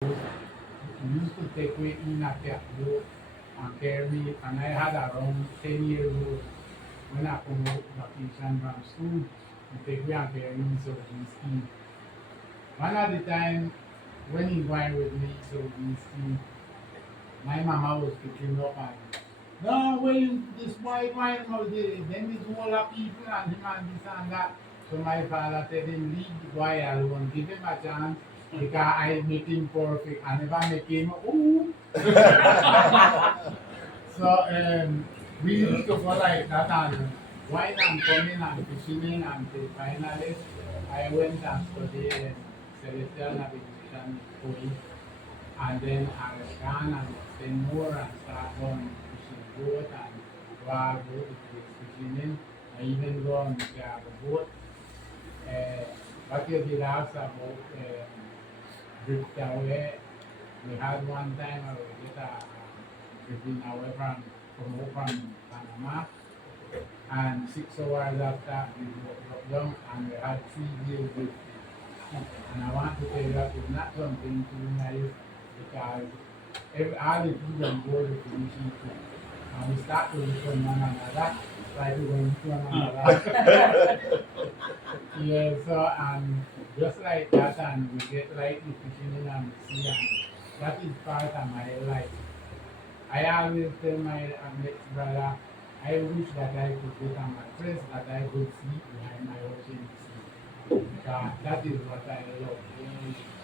He used to take me in a cat boat and carry me, and I had around 10 years old when I come out vacation from school. He take me and carry me so we ski. One of the time when he went with me so we ski, my mama was picking up and no, when this boy wine out there, then there's whole lot of people and him and this and that. So my father said him leave the boy alone, give him a chance because I make him perfect. I never make him ooh. So we used to go like that and wine and coming and fishing and finally I went and studied celestial navigation going and then I ran and spend more and start on fishing boat and go out go to place fishing in. I even go on the boat. Uh, what you did ask about drift away, we had one time I we get drifting away from Panama and 6 hours after we got down and we had 3 days drifting. And I want to tell you that it's not something too nice because all the food on board is finishing too. And we start to look on one another, try to go into one another. Yeah, so just like that, and we get like the fishing in and the sea, and that is part of my life. I always tell my next brother, I wish that I could get a mattress that I could sleep behind my ocean sea. That is what I love.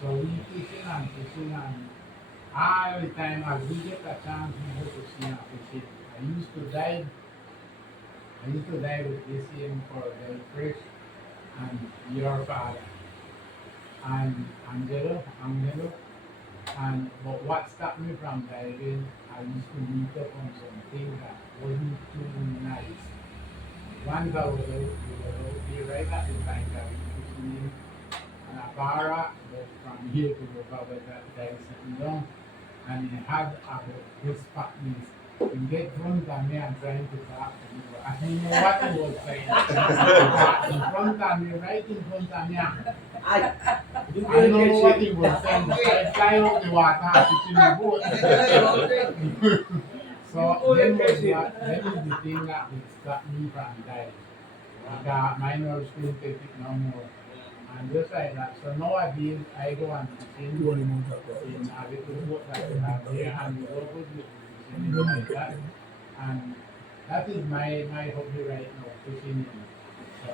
So we fishing and all the time as we get a chance we go to sea and fishing. I used to dive with ACM for the fresh and your father and Angelo. And but what stopped me from diving, I used to meet up on something that wasn't too nice. Once I was out, we were out here right at the time that we were fishing in and a bara, but from here to the cover that is sitting down and he had about this fatness. He get front of me and trying to talk to me, but I didn't know what he was saying. In front of me, right in front of me. I don't know what he was saying, but I fly out the water fishing the boat. So then is the thing that would stop me from diving. Because my nurse couldn't take it no more. And just like that. So nowadays I go and fishing in a little boat that we have there and we go with the fishing like that. And that is my hobby right now, fishing in. So,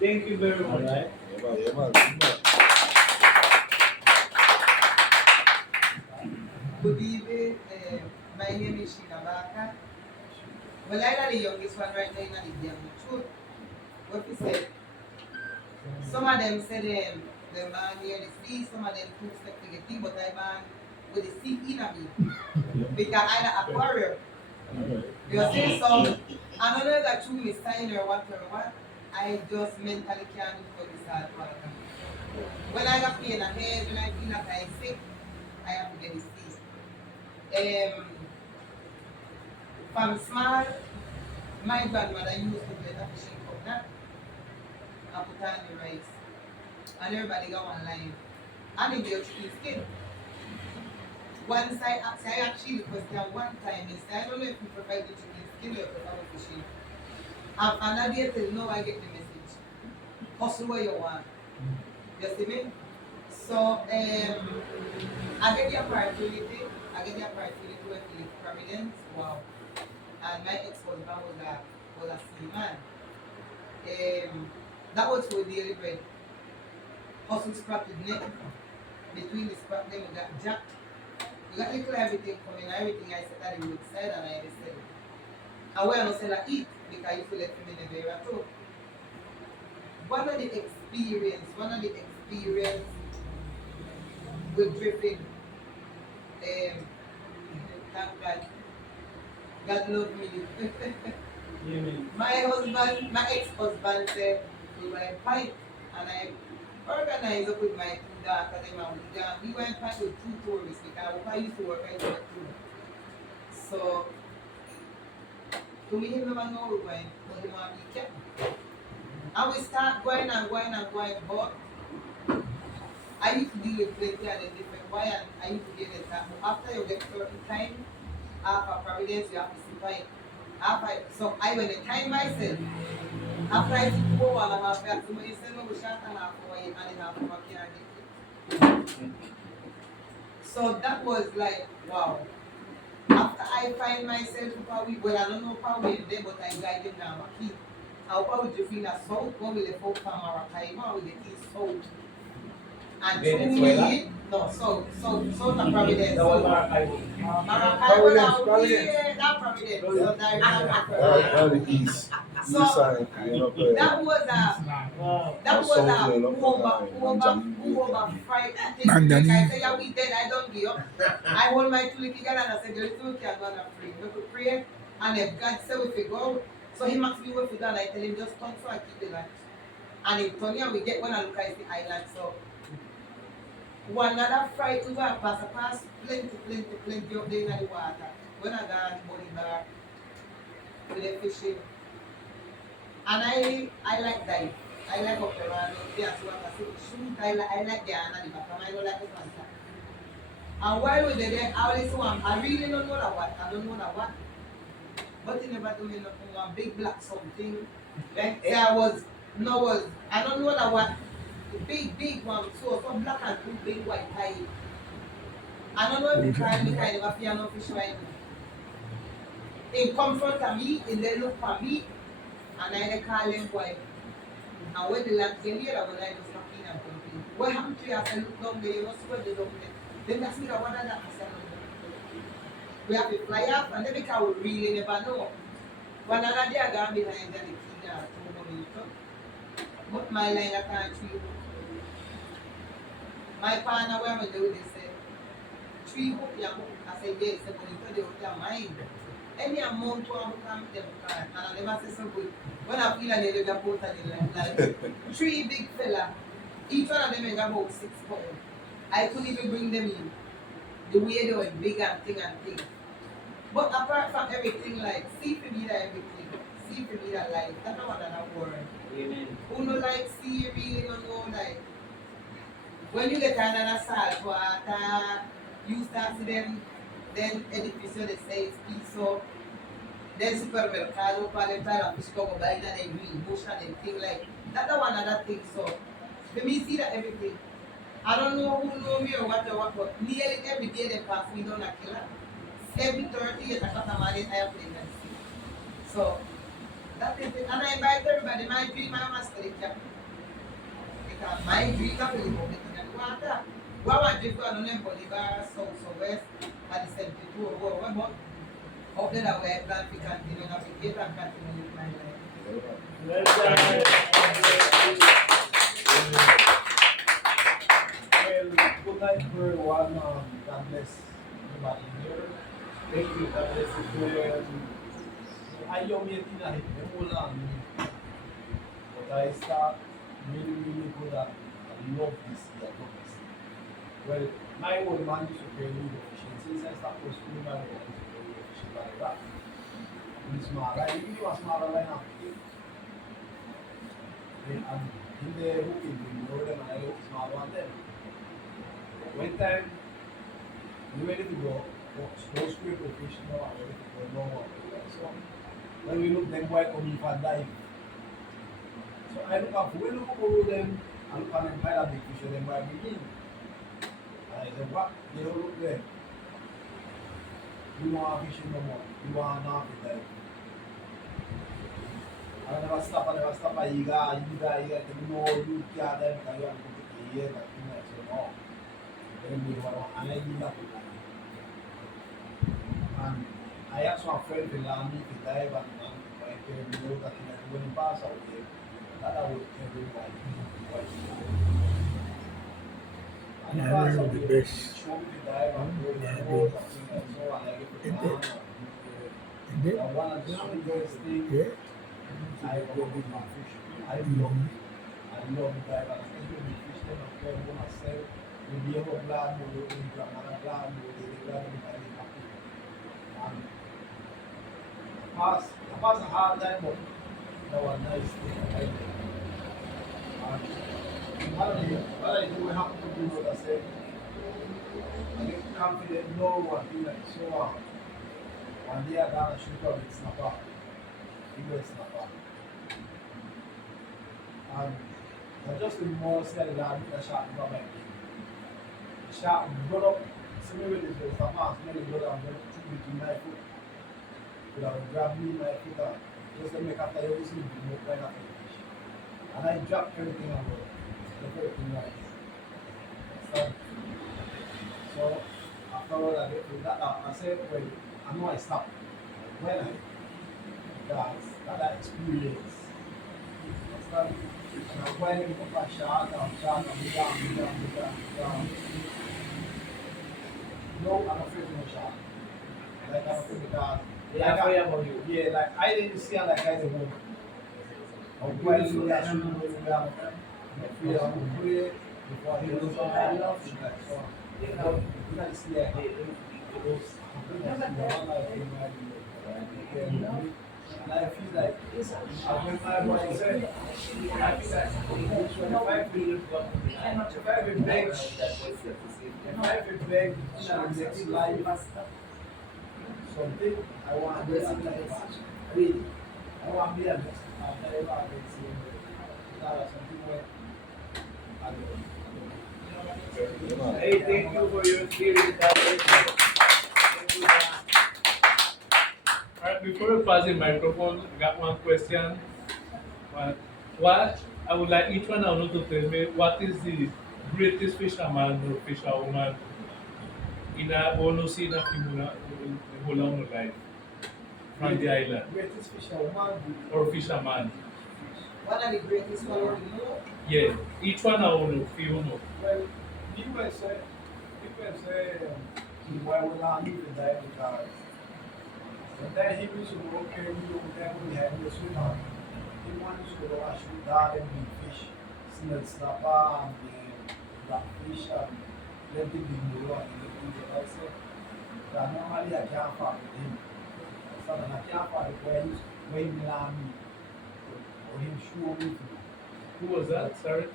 Thank you very much. Alright. Good evening. My name is Sheila Baka. Well, I'm not the youngest one right now in the game. Truth. What we said. Some of them say the man near the sea, some of them two step to get thing, but I man with the sea in me. Because I'm an aquarium. You see, so I don't know if that true is sign or what. I just mentally can't do for this hard water. When I got pain in the head, when I feel like I'm sick, I have to get the sea. From small, my grandmother used to get a fishing coconut and put on the rice. And everybody go online. And it will chicken skin. Once I actually question one time, they said, I don't know if you provide the chicken skin or if I was fishing. And another day till now I get the message. Hustle what you want. You see me? So I get the opportunity. I get the opportunity to work with Providence. Wow. And my ex-husband was a seaman. That was for daily bread. Hustle scrap with net. Between the scrap them we got jack. We got little everything coming, everything I said that the roadside and I said. And when I don't sell I eat because you feel like me in the very too. One of the experience with drifting, thank God. God love me. My ex-husband said we were in fight and I organized up with my two daughters and we went fight with 2 tourists because I used to work right there too. So to me him never know we went, but he want to be kept. And we start going, but I used to deal with plenty of the different why I used to get it that after you get certain time, after Providence, you have to sit by. So I when the time myself, after I sit 4.5 hours, somebody send me a shot and half hour and a half hour can get it. So that was like, wow. After I find myself probably, well, I don't know probably there, but I guide them now. I'll probably just feel that south, one with the folk from Maracaibo, with the east south. And to me, no, so not Providence. That was So Maracaibo. Maracaibo now, yeah, not Providence. So not the east. So side, that was a Wow. that was a over fright thing. Like I say, yeah, we dead, I don't give up. I hold my two little girl and I said, the little kid gonna pray. We could pray, and if God said we could go, so he must be with you, and I tell him just come so I keep the light. And in Tonya, we get when I look at the island, so one another fright we go pass plenty up there in the water. When I go to Body Bar with the fishing. And I like dive. I like up around there, so I say shoot. I like the animal, but I don't like the panther. And while we're there, I always want. I really don't know that what. I don't know that what. But he never do me nothing. One big black something. Like say I was I don't know that what. Big one. So black and two big white tie. I don't know if you try me kind of fear no fish right. They come front of me, and they look for me, and I call them boy. And when the land came here, I was like, just knocking and pumping. What happened to you? I said, look down there, you must spread the down there. Then that's me, what I said, we have to fly up, and then because we really never know. One other day, I got behind the key now, but my line, I can't treat. My partner, when we do this, say, tree hook, I said, yes, but you told them with your mind. Any amount to them can, and I never say so good. When I feel like they got both of them, like 3 big fella, each one of them is about 6 pounds. I couldn't even bring them in. The way they were big and thing. But apart from everything, like, see for me that everything, see for me that life, that's not what I'm worried. Amen. Who no like see you really don't know like when you get another salt water, you start to then edifice they say it's peace up. Then supermercado para entrar fish come buy that they green bush and thing like that's the one other thing. So let me see that everything. I don't know who know me or what, but nearly every day they pass me down a killer. Every 30 years I got a man I have played. So that is it. And I invite everybody, my dream I must take care. Because my dream I will go in the water. What I want to go on Bolivar, south, west, at the 72 or what? Up there that way I plan to continue navigate and continue with my life. Well done. Well, good night for everyone. God bless everybody here. Thank you. God bless you. Ayaw mo yung tinahit. Yung ulang. But I start really good at I love this year. Well, my old man used to play with fishing. Since I started school, my old man used to play with fishing like that. In Smara, even you are Smara line up. And in the hooking, you know them and I look Smara one them. One time, we ready to go. No square to fish, no, I'm ready to go, no more. So, when we look, them boy come in for dive. So I look up, we look over them, I look at them pile of big fish, and them boy begin. And I said, what? They don't look there. You want fishing no more. You want not to dive. I never stop, you got to know you can't dive because you have to put the ear, like, you know, so no. Then we want to, and I did that with that. And I asked my friend to learn me to dive and I tell him that when he pass out there, that I would tell him like and he pass out there, show me to dive and go in the boat and things like so and I get to learn and one of the strongest things I go with my fish. I love dive and especially the fish them and play for myself. The beer of blood, the another blood, the blood and pass a hard time, but that was nice thing. I like it. What I do, we have to do what I said. confident, no one do like so one day I got a shoot up with snapper. He was snapper. And I just the more said that I shot in my back. The shot run up, see me with this was a mask, many blood and went through between my foot. But I would grab me my foot and just to make after you listen to me right after the fish. And I dropped everything on the everything right. So afterward I get with that I said, well, I know I stopped. When I because that experience. Understand? And I'm going to put my shot and be down. No, I'm afraid of no shot. Like I'm afraid because Yeah, I am on you. yeah, like I didn't see her like I didn't want. I'm going to get some I'm afraid of no play before I do something else. Like so. You know, you gotta see that. And I feel like when my boy said, I feel like if I be beg, in the next life, something I want to be a life. Really, I want to be a next. I've never been seeing something where I don't. Hey, thank you for your spirit. Thank you. Alright, before we pass the microphone, I got one question. What I would like each one of you to tell me what is the greatest fisherman or fisherwoman in a bonus in a Fimuna in the whole of life from the island Greatest fisherman. or fisherman. One of the greatest one we know. Yeah, each one of you feel no. Well, people say, why would I leave the dive because sometimes he used to go carry me over there when we had no swim on. He wanted to go and shoot down and big fish, snell snapper and blackfish and plenty big molo and the things that I said. But normally I can't fight with him. So I can't fight with when he land me or him show me to. Who was that? Sorry?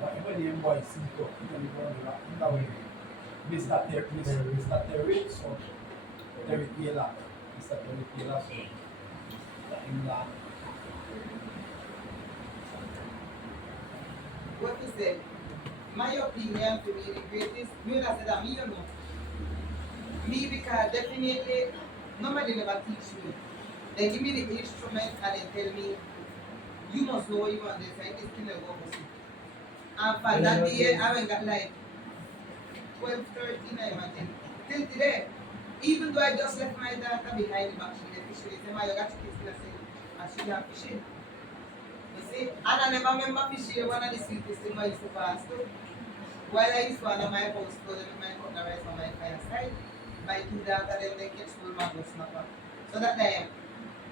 Whatever the boy see to, he can go on the way. Mr. Terry, so Terry Taylor, Mr. Terry Taylor, so that him land. What is it? My opinion to me the greatest, me would have said that me, you know. Me because definitely nobody never teach me. They give me the instrument and they tell me you must know what you want this and this thing will go for you. And for that day I went got like 12, 13, I imagine. Till today. Even though I just left my daughter behind the back, she did fishing. They say, "Ma, you got to kiss me." I say, "I should have fishing." You see? And I never remember fishing one of the sweetest things I used to pass to. While I used to under my house, go to my cutting rice on my fireside, my two daughters, then they catch full mango snapper. So that time,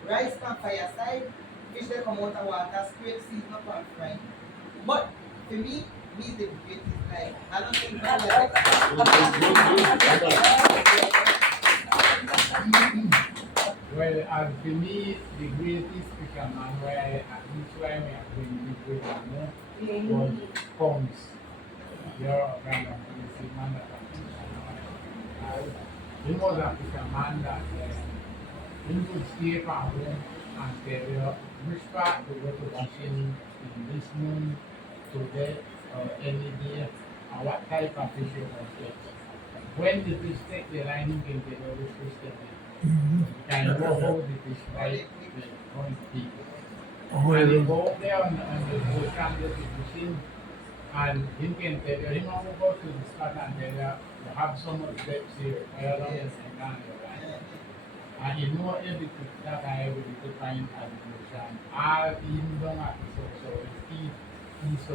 rice on fireside, fish they come out of water, scrape season up and fry. But for me the greatest like I don't think that Well, for me, the greatest fisherman where at least where we are going to be was Combs. You're kind of the man that he was a fisherman that he would stay from home and tell you which part to go to fishing in this moon, today, or any day, and what type of fish you can catch. When the fish take the line, you can tell you which fish take it. You can know how the fish bite the on people. And you go up there on the ocean, get the fishing, and he can tell you, he will go to the spot and tell you, you have so much depth here, where long as you can, right? And you know everything that I able to find at the ocean. All even don't have to so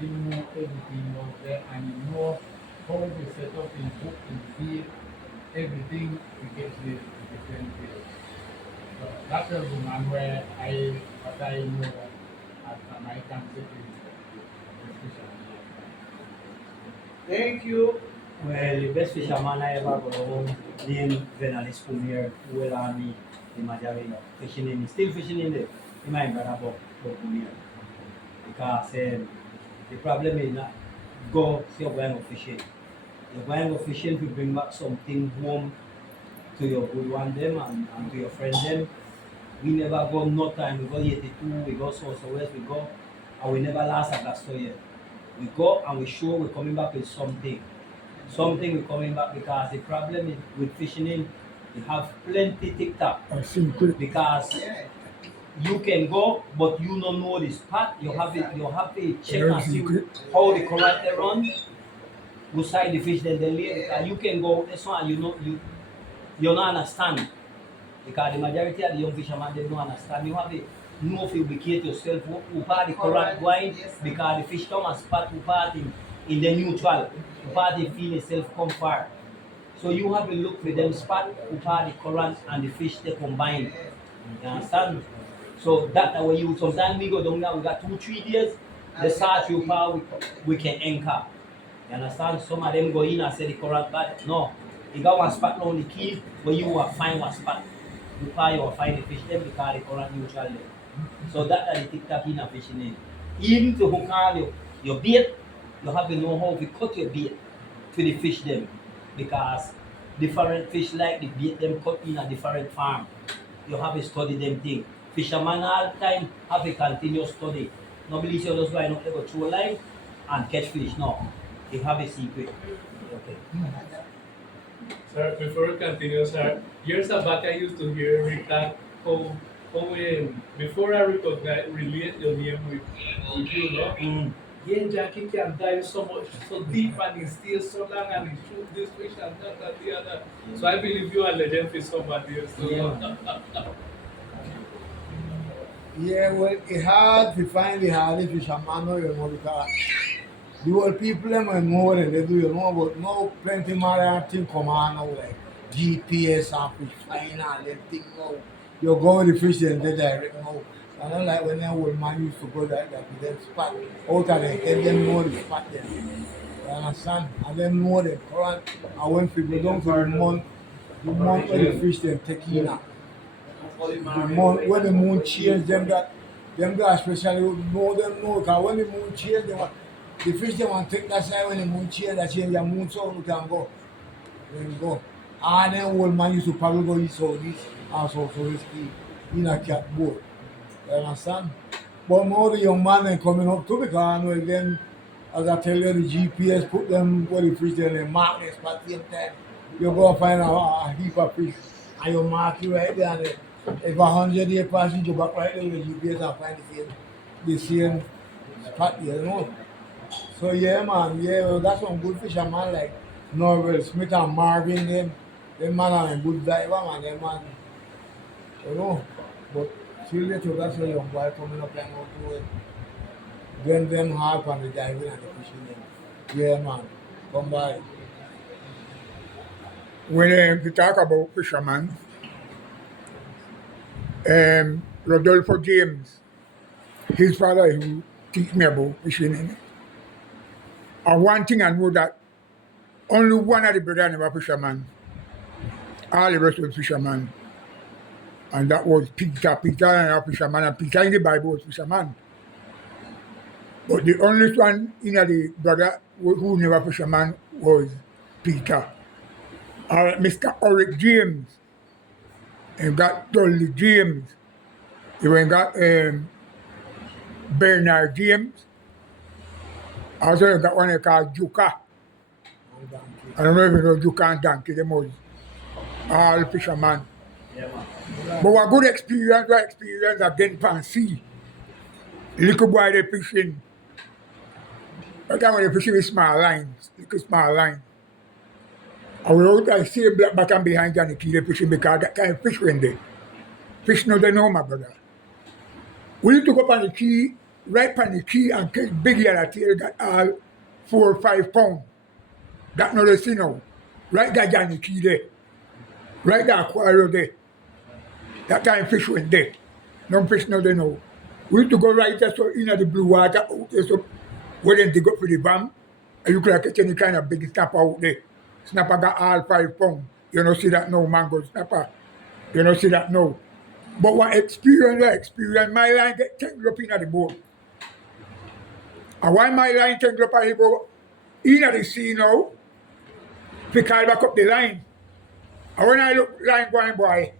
he know everything out there and he know how to set up his book, his deal, everything to get the different fields. So that's a woman where what I know at my concept is fisherman. Thank you. Well, the best fisherman I ever go home, named Venali Spoon here, well on me, the majority fishing in, still fishing in there. He might got about here. Because the problem is not go see how going to fishing. You're going to go fishing to bring back something home to your good one them and to your friend them. We never go no time. We go 82, we go so west we go, and we never last at that store yet. We go and we show we're coming back with something. Something we're coming back because the problem is with fishing in, you have plenty TikTok because Yeah. you can go, but you don't know the spot. You have to check and see how the current they run, which side the fish then they lay. Because you can go this one, you don't understand. Because the majority of the young fishermen they don't understand. You have to know if you educate yourself who part the current going because the fish come and spot who part in the neutral, who part they feel itself come far. So you have to look for them spot who part the current and the fish they combine. You understand? So that way you sometimes we go down there, we got 2-3 days, the start you power we can anchor. You understand? Some of them go in and say the current bad. No. You got one spot on the key where you will find one spot. You will find the fish them because the current neutral them. So that is the TikTok in a fishing in. Even to hook on your bait, you have to know how to cut your bait to the fish them. Because different fish like the bait them cut in a different farm. You have to study them thing. Fisherman all the time have a continuous study. Nobody say just why not go through a line and catch fish. No. They have a secret. Okay. Sir, before we continue, sir, years back I used to hear Rita before I recognize relate your name with you, no? Mm. Yeah, Jackie can dive so much, so deep, and he stays so long, and he shoot this fish and that and the other. So I believe you are a legend for somebody else. So, Yeah. Yeah, well, it's hard to find the hardest fisherman, you know, because the old people them are more than they do, you know, but now plenty more thing come on now, like GPS and fish flying and them thing now. You go with the fish and they direct now. And not like when that old man used to go like that with them spot out of the head, them know the spot there. You understand? And them know the current. And when people don't for the month where the fish them take in now. The month when the moon change, them that especially know them know because when the moon change, the fish they want to take that side when the moon change, that change the moon so we can go. Then go. And then old man used to probably go east or this and so risky in a cat boat. You understand? But now the young man then coming up too because I know again, as I tell you, the GPS put them where the fish then they mark the spot same time. You go find a heap of fish and you mark it right there and if 100 year pass you go back right there with the GPS and find the same spot there, you know. So yeah man, yeah, well, that's some good fisherman like Norwell Smith and Marvin them man are a good diver man, them man, you know. But still later that's a young boy coming up and out to it. Them hard on the diving and the fishing them. Yeah man, come by. When we talk about fishermen, Rodolfo James, his father who teach me about fishing. And one thing I know that only one of the brothers never fisherman. All the rest was fisherman. And that was Peter. Peter and a fisherman, and Peter in the Bible was fisherman. But the only one in the brother who never fisherman was Peter. Mr. Oric James, and got Dolly James, you went got Bernard James, also you got one called Juka. I don't know if you know Juka and Donkey, them was all fishermen. Yeah, man. But what good experience again pan sea. Little boy they fishing. That time when they fishing with small lines, little small line. I will out I see a black bottom behind Johnny Key they fishing because that kind of fish when they. Fish no they know my brother. We need to go up on the key, right on the key and catch big yellow tail that all 4 or 5 pounds. That no they see now. Right there Johnny Key there. Right there quarrel there. That time fish went there. No fish no they know. We need to go right there so in the blue water out there so where then dig up for the bomb. And you could catch any kind of big snapper out there. Snapper got all 5 pounds. You don't see that no mango snapper. You don't see that no. But what experience, my line get tangled up in the boat. And why my line tangled up in the boat? In the sea now, fi call back up the line. And when I look line going boy,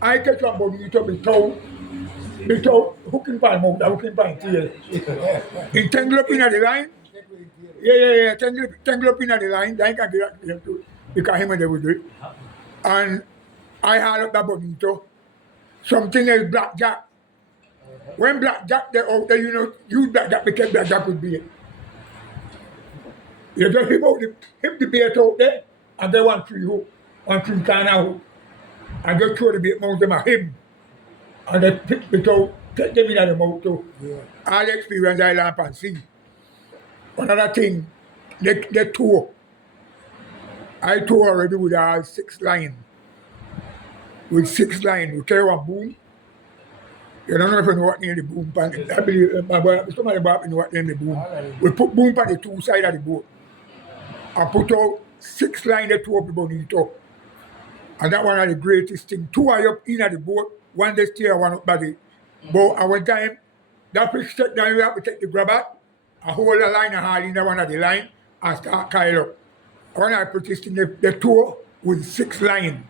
I catch one bonito without hooking pan mouth, hooking pan tail. He tangle up in the line. Yeah. Tangle up in the line. Then I can get him to because him and they will do it. And I haul up that bonito. Something else blackjack. When blackjack they out there, you know, use blackjack because blackjack would be it. You just hit the bait out there and get one tree corner hook. And just throw the bait mount them at him. And they pick it out, take them in the mouth too. All the experience I learned and see. Another thing, they tour. I tour already with 6 line. With 6 line, you carry one boom. You don't know if you know what near the boom pan. I believe somebody bought me know what near the boom. We put boom pan the 2 sides of the boat. And put out 6 line they tour up the bonito. And that one of the greatest thing. 2 are up in the boat, one they steer, one up by the boat. And one time, that fish take down, you have to take the grabber, and hold the line and haul in the one of the line, and start coil up. When I put this thing, the tour with 6 line,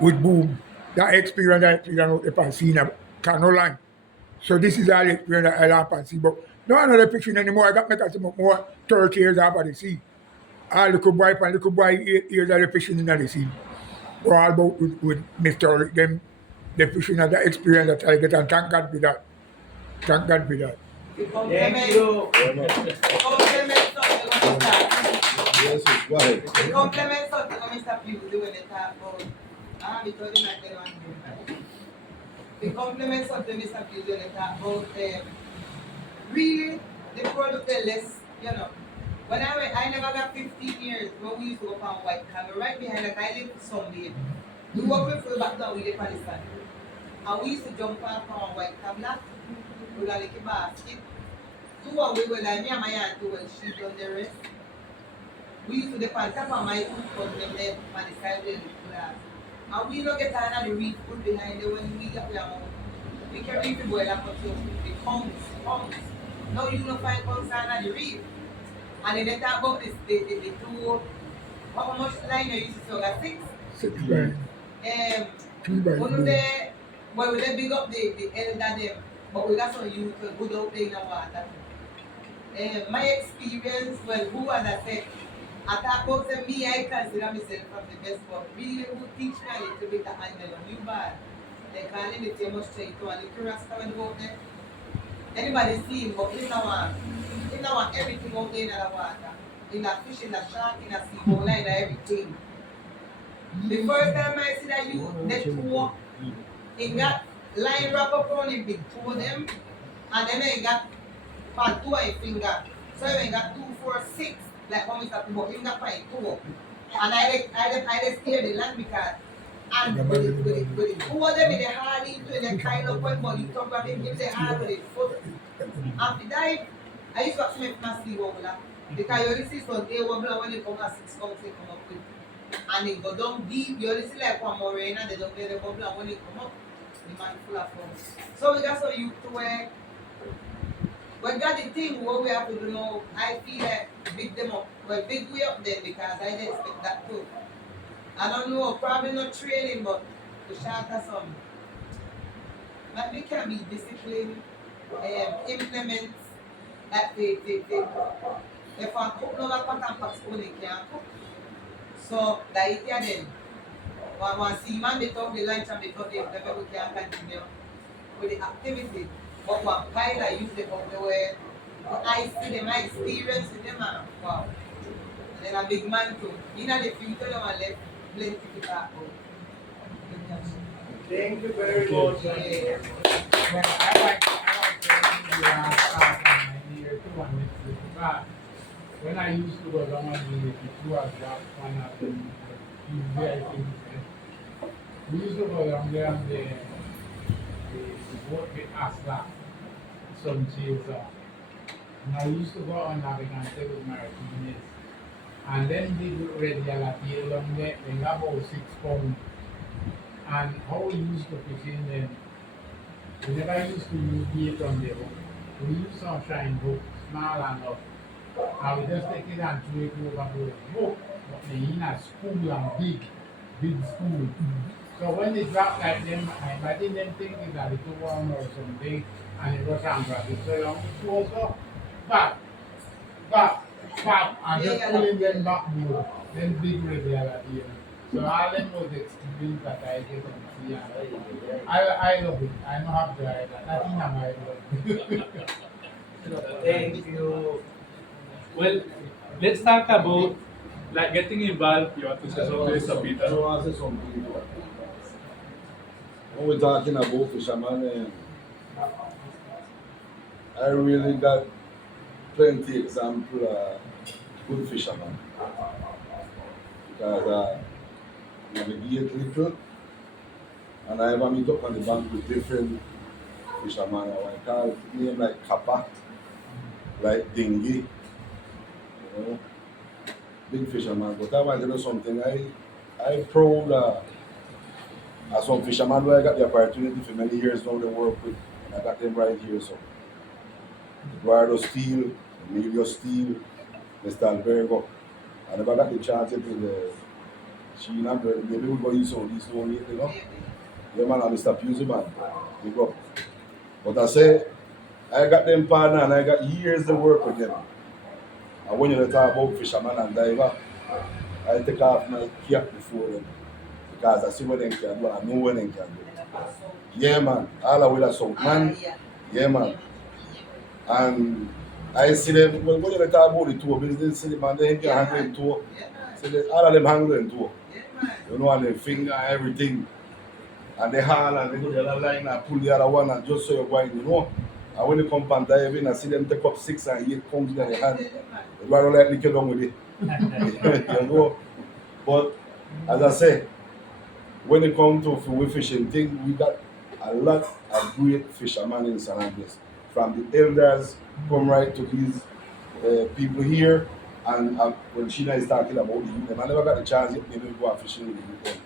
with boom. That experience I out the Pansina, canoe line. So this is all the experience I learned Pansy. But no another fishing anymore. I got make some more 30 years out of the sea. All the boy and little boy 8 years of the fishing in the sea. We're all about with Mr. them, the fishing and the experience that I get, and thank God for that. Thank God for that. Thank you. Compliment something when Yes, it's right. The compliment something when Mr. Pugh do when they talk about, because they might tell one thing. The compliment something Mr. Pugh do when they talk about, really, the product is less, you know. When I never got 15 years when we used to go on White Cab, right behind the I lived Sunday. We work with the back down with the Palestine. And we used to jump off on White Cab lot with a little basket. 2 away when me and my aunt do when she done the rest. We used to depend top of my foot on them there on the side of the glass. And we don't get tired of the reef put behind there when we get there. We can reef the boy like the pumps. Now you don't find pumps on the reef. And then they talk about this, the 2, how much line you used to sell? 6? 6 line. 2 by One of boom. the, well, they big up the elder them, but we got some youth good out there in the water. My experience, well, who as I said, I talk about them, me, I consider myself from the best, but really who teach me a little bit of handle on you bad. They can't limit too much to a little rasta when go out there. Anybody see him, but he don't want everything out there in the water. In the fish, in the shark, in the sea, in everything. The first time I see that you, they 2, he got line wrap up on him, big 2 of them, and then he got part 2 of his finger. So he got 2, 4, 6, like how Mr. But he got 2. And I steer the land because, and with the 2 of them in the hard into the kind of point, but you talk about him, give the hard with his foot. After that, I used to make my sleeve over that. Because you only see some day wobble when they come at 6 comes, they come up with. And they go down deep, you only see like one more rain and they don't get the bubble, and when they come up, the man full of fun. So we got so used to where we got the thing what we have to do now, I feel like big them up. Well, big way up there because I didn't expect that too. I don't know, probably not training, but we shatter some. But we can be disciplined, implement that if I cook no pot and pots only can cook. So that it then one seaman they talk the lunch and they talk the we can continue with the activity. But one pilot use them up the way I see them, I experience with them and wow. And then a big man too. In the future them and left plenty to talk about. Thank you very much. Yeah. Well, I like the last part of my year too, and it's because when I used to go down on the two of that one of them, very things. We used to go down there on the boat with Asla, some chairs off. And I used to go on that and stay with Martinez. And then they would ready a lot here along there, they got about 6 pounds. And how we used to fish in them, we never used to use bait on the hook. We used some shine hook, small enough. And we just take it and throw it over the hook, but the in a a school and big school. So when they drop like them, I imagine them think it's a little warm or something, and it rush and grab it. So you know, close up, back, back, back, and just pulling them back more. Then big rebel at the end. So all them was experience that I get on see. And I love it. I don't have to hide that. That's in my love. Thank you. Well, let's talk about like getting involved. You want to say something, Mr. Peter? I want to say something. When we're talking about fisherman, I really got plenty example of good fisherman. Because navigate little, and I ever meet up on the bank with different fishermen. I call name like Kappa, like Dingy, you know, big fisherman. But I want to know something. I proud as some fishermen where I got the opportunity for many years now to work with, and I got them right here. So Eduardo Steele, Emilio Steele, Mr. Albergo. I never got the chance yet with the Sheena girl. Maybe we'll go use some of these new lately, you know? Yeah, man, and Mr. Puseyman. Big up. But I say, I got them partner and I got years to work with them. And when you talk about fisherman and diver, I take off my cap before them. Because I see what they can do, I know what they can do. Yeah, man. All the way to South, man. Yeah, man. And I see them, when you talk about the tour business, see them and they can handle the tour. See them, all of them handling tour. You know, and they finger and everything. And they haul and they do the other line and pull the other one and just so you're going, you know. And when they come and dive in, I see them take up 6 and 8 comes in their hand. They'd rather like lick it down with it. You know. But as I say, when it comes to we fishing thing, we got a lot of great fishermen in San Andres. From the elders come right to these people here. And when Sheena is talking about the youth, I never got the chance yet maybe to go out fishing with the youth.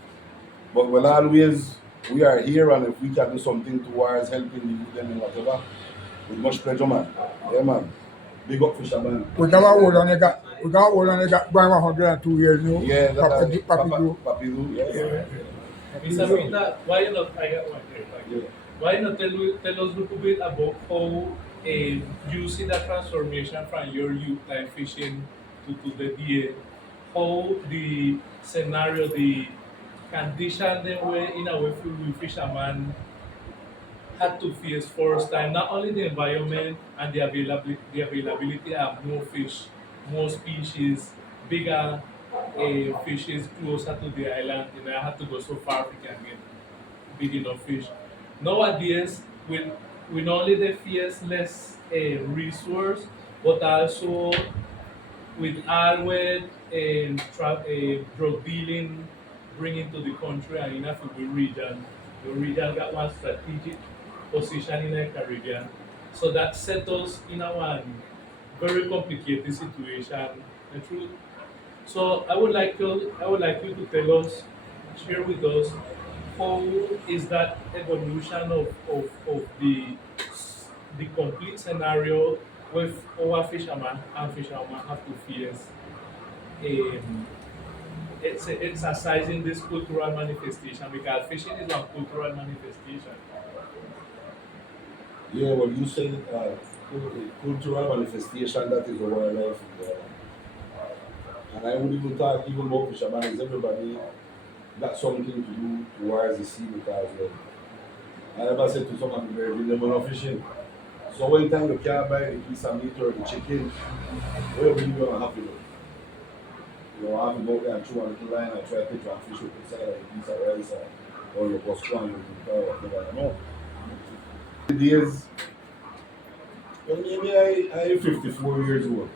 But we'll always, we are here, and if we can do something towards helping the youth and whatever, with much pleasure, man. Yeah, man. Big up fisherman. We got hold on, they got going 102 years now. Yeah, Papi do. Yeah. Mr. Peter, why you not? I got one here. Yeah. Why not tell us a little bit about how you see that transformation from your youth time fishing to the day? How the scenario, the condition, the way in a way we fisherman had to face first time, not only the environment and the availability of more fish, more species, bigger fishes closer to the island. You know, I had to go so far we can get big enough fish. Nowadays, with not only the face less resource, but also with all with drug dealing bringing to the country and in the region. The region got one strategic position in the Caribbean. So that set us in a one very complicated situation. The truth. So I would like you to tell us, share with us, how is that evolution of the complete scenario with our fishermen and fishermen have to face exercising this cultural manifestation, because fishing is a cultural manifestation. Yeah, well, you say cultural manifestation, that is our life. And I would even talk even more fishermen, is everybody got something to do towards the sea, because I ever said to someone, they're not fishing. So one time you can't buy the piece of meat or the chicken, where will you going to have to go? You know, I have to go there and throw a little line and try to take one fish with inside of a piece of rice or your bus one or whatever, you know. The days, well, maybe I am 54 years old.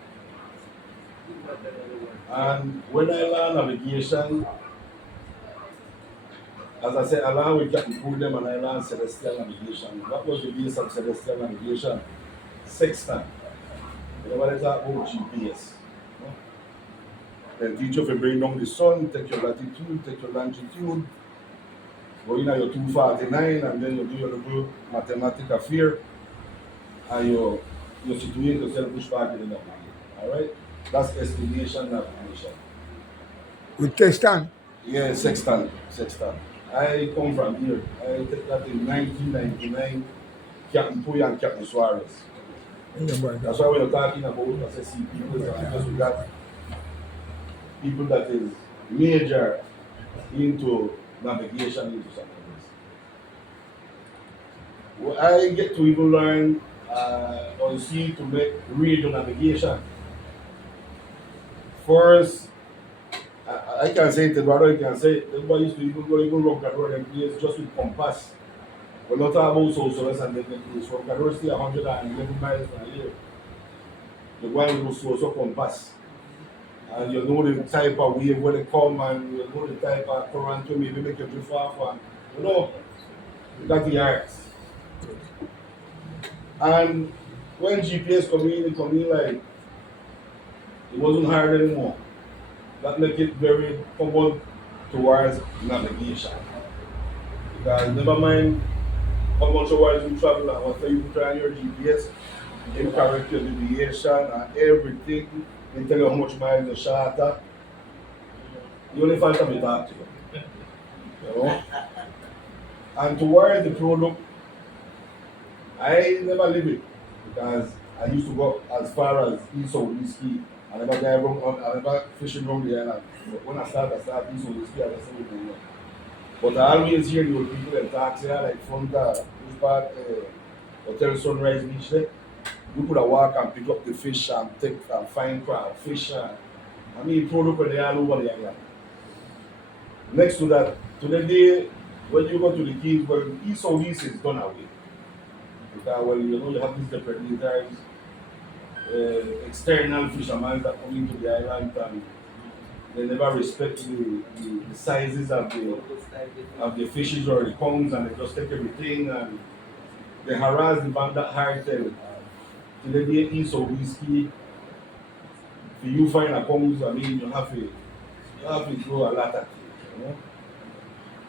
And when I learned navigation, as I said, I learned with Captain Prudem and I learned celestial navigation. What was the base of celestial navigation? Sextant. Whenever they talk about GPS. Then teach you to bring down the sun, take your latitude, take your longitude, go in at your 249, and then you do your little mathematical affair, and you situate yourself which part you're going to navigate. Alright? That's estimation navigation. With Testan. Yeah, sextant, sextant. I come from here. I take that in 1999, Captain Puy and Captain Suarez. That's why when you're talking about, I say, see people, because we got people that is major into navigation into something else. Well, I get to even learn on sea to make radio navigation. First, I can say it, brother, I can say it. Everybody used to even rock that road and place just with compass. We're not talking about social and then place. From Cador stay 111 miles from here. The one with social compass. And you know the type of wave when they come and you know the type of current to maybe make you drift off and you know, that's the art. And when GPS come in, it come in like it wasn't hard anymore. That make it very common towards navigation. Because never mind how much hours you travel and what you put on your GPS, it correct your deviation and everything. They tell you how much miles you shorter. You only find time to talk to you. You know? And towards the product, I never leave it because I used to go as far as east of whiskey. I never dive on, I never fishing around the island. But when I start east of whiskey, I just say it. But I always hear the old people that talk here, like from this part, Hotel Sunrise Beach there. You could have walk and pick up the fish and take and find crab, fish and I mean product when they all over the island. Next to that, to the day when you go to the Keys, well, east of east is gone away. Because well, you know you have these depredators, external fishermen that come into the island and they never respect the sizes of the fishes or the ponds and they just take everything and they harass the band that cartel. To the day east of whiskey, if you find a ponds, I mean you have to do a lot of things, you know.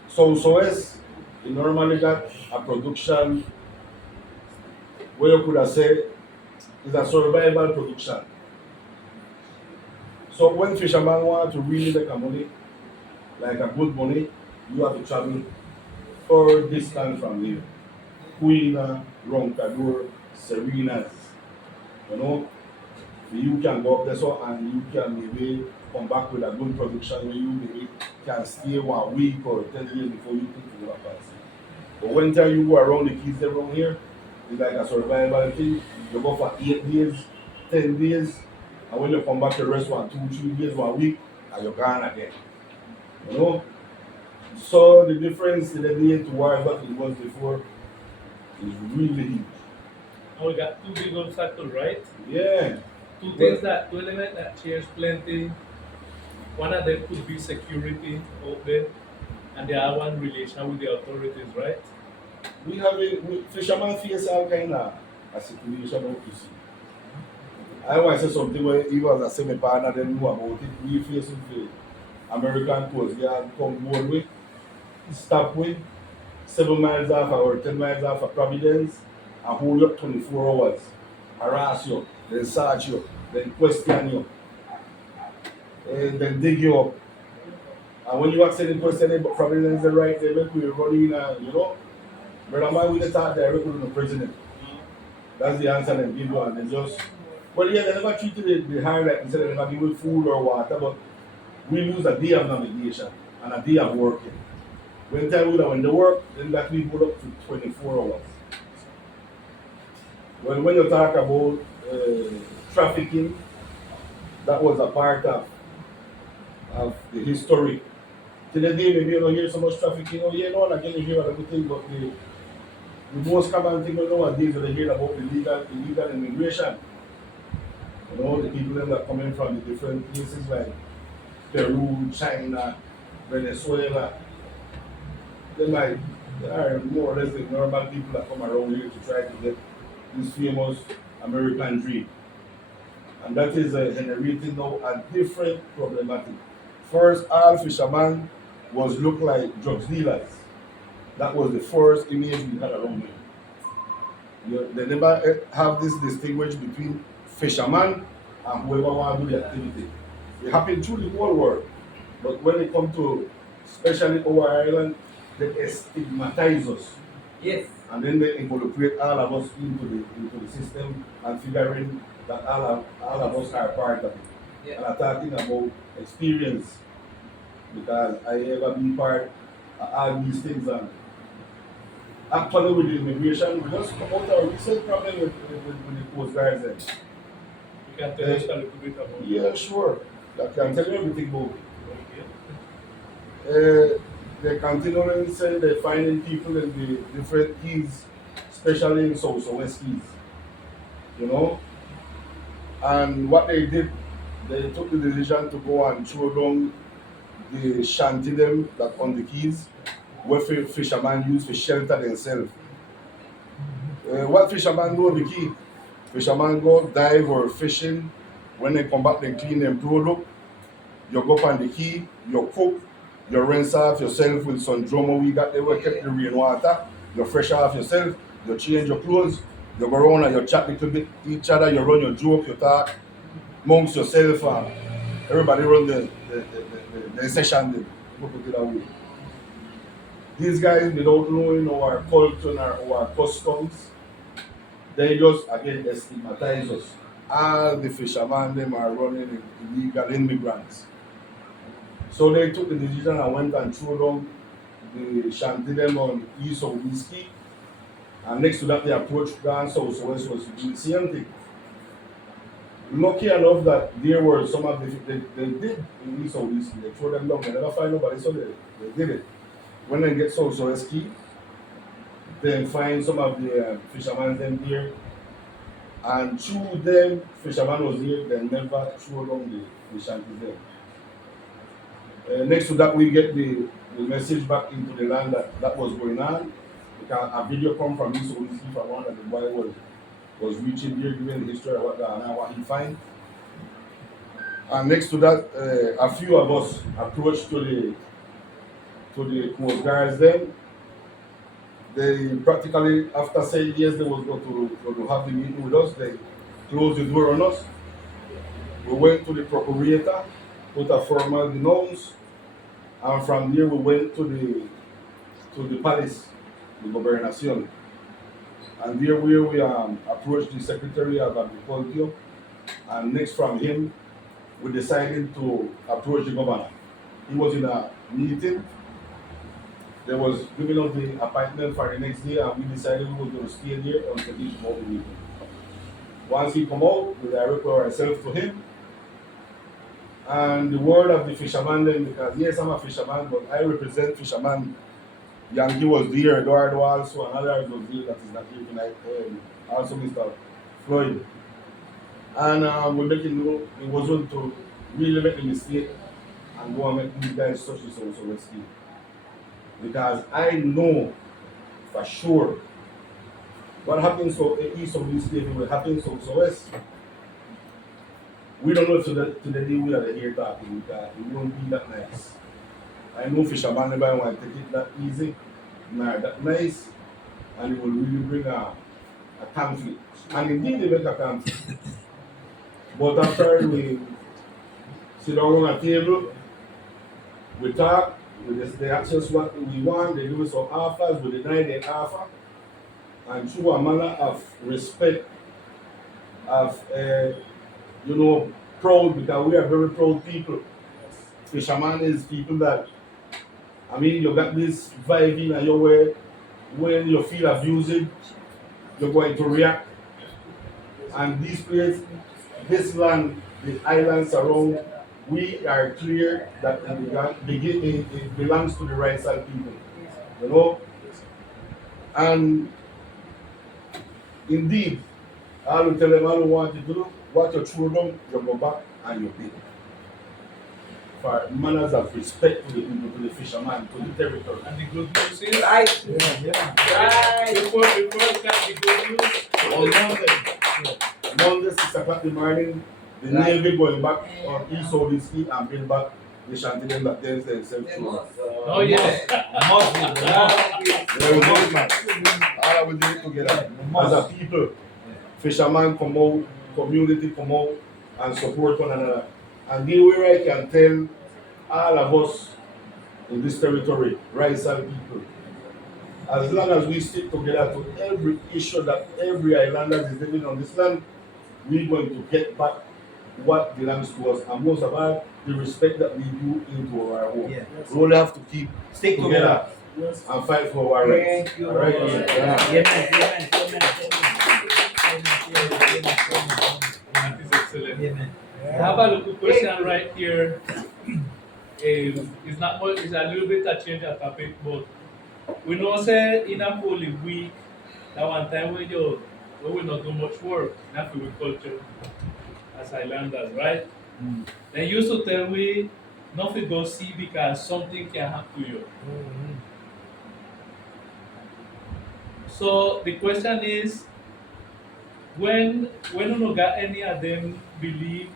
So as you normally got a production where you could have said is a survival production. So when fishermen want to really make a money, like a good money, you have to travel far distance from here. Queen, Roncador, Serenas, you know, you can go up there so and you can maybe come back with a good production where you maybe can stay 1 week or 10 days before you think to go back. But when time you go around the Keys around here, it's like a survival thing. You go for 8 days, 10 days, and when you come back to rest 1, 2, 3 days, 1 week, and you're gone again. You know? So the difference in the day towards what it was before is really huge. And we got two big obstacles, right? Yeah. Two things that two elements that change plenty. One of them could be security out there, and the other one relation with the authorities, right? Fishermen face all kind of a situation out to sea. I want to say something where even as I say my partner them know about it, we facing the American coast guard come board with, stop with 7 miles off or 10 miles off of Providence and hold you up 24 hours, harass you, then search you, then question you, and then dig you up. And when you ask any question about Providence the right, they make you run in and you know, brother man we just start direct with the president. That's the answer they give you and they just well yeah they never treated the high like instead they never give you food or water, but we lose a day of navigation and a day of working. When time we when they work, then that we go up to 24 hours. Well, when you talk about trafficking, that was a part of the history. To the day, maybe you don't hear so much trafficking. Oh, yeah, no, again, you hear everything, but the most common thing you nowadays when they hear about illegal immigration. You know, the people that are coming from the different places like Peru, China, Venezuela, they are more or less the normal people that come around here to try to get this famous American dream. And that is generating now a different problematic. First, all fishermen was look like drugs dealers. That was the first image we had around here. They never have this distinguish between fisherman and whoever want to do the activity. It happened through the whole world. But when it comes to, especially our island, they stigmatize us. Yes. And then they incorporate all of us into the system and figuring that all of us are part of it. Yeah. And I'm talking about experience because I ever been part of all these things and actually with the immigration, we just come out of a recent problem with the Coast Guards. You can tell us a little bit about it. Yeah, sure. I can tell you everything about it. Okay. They're continuing saying they're finding people in the different keys, especially in West Keys. You know? And what they did, they took the decision to go and throw down the shanty them that on the keys, where fishermen use to shelter themselves. What fishermen do on the key? Fishermen go dive or fishing. When they come back, they clean them product. You go up on the key, you cook, you rinse off yourself with some drum we got there, we kept the rainwater, you fresh off yourself, you change your clothes, you go around and you chat little bit each other, you run your joke, you talk amongst yourself, and everybody run the session, they put it that way. These guys, without knowing our culture and our customs, they just again stigmatize us. All the fishermen them are running illegal immigrants. So they took the decision and went and threw down the shanty them on east of Whiskey. And next to that they approached down South West was to do the same thing. Lucky enough that there were some of they did in east of Whiskey. They threw them down. They never find nobody, so they did it. When they get South West Key, then find some of the fishermen them here. And through them, fishermen was here, they never threw down the shanty there. Next to that, we get the message back into the land that was going on. Because a video come from East Odyssey from one of the boy was reaching here, giving the history of what he find. And next to that, a few of us approached to the Coast Guards then. They practically, after saying yes, they was going to have the meeting with us, they closed the door on us. We went to the procurator, put a formal denounce, and from there we went to the palace, the Gobernación. And there we approached the Secretary of Agriculture, and next from him, we decided to approach the governor. He was in a meeting. They was giving us the appointment for the next day, and we decided we were going to stay there until he come out the meeting. Once he come out, we direct ourselves to him. And the word of the fisherman then, because yes, I'm a fisherman, but I represent fisherman. Yankee was there, Eduardo also, and others was there that is not here tonight. Also Mr. Floyd. And we make it know it wasn't to really make a mistake and go and make these guys such and so risky. Because I know for sure what happens to east of this state will happen so west. We don't know to the day we are here talking because it won't be that nice. I know fishermen never want to take it that easy, nor that nice, and it will really bring a conflict. And indeed they make a conflict. But after we sit down on a table, we talk, they ask us what we want, they give us some offers, we deny their offer, and through a manner of respect, of proud, because we are very proud people. Fisherman is people that, I mean, you got this vibe in your way, when you feel abused, you're going to react. And this place, this land, the islands around, we are clear that it belongs to the right side people. You know? And indeed, I will tell them all who want to do, what you throw them, you go back and you pay. For manners of respect to the people, to the fisherman, to the territory. And the good news is, Right. right, before the good news, On Monday, 6 o'clock in the morning, the Navy going back on East Odyssey and bring back the shanty them that tells themselves through. oh yes, They will do it, man. All we do it together. As a people, fishermen come out, community come out and support one another. And the way I can tell all of us in this territory, rights and people, as long as we stick together to every issue that every islander is living on this land, we're going to get back what belongs to us, and most of all, the respect that we do into our home. Yeah. We only have to keep Stick together together. and fight for our rights. Thank you. All right, Amen. Amen. That is excellent. Amen. I have a little question right here. It's not much, it's a little bit a change of topic, but we know say in a Holy Week, that one time when we not do much work in agriculture as islanders, right? They used to tell we nothing go see because something can happen to you. So the question is, when you no got any of them believe,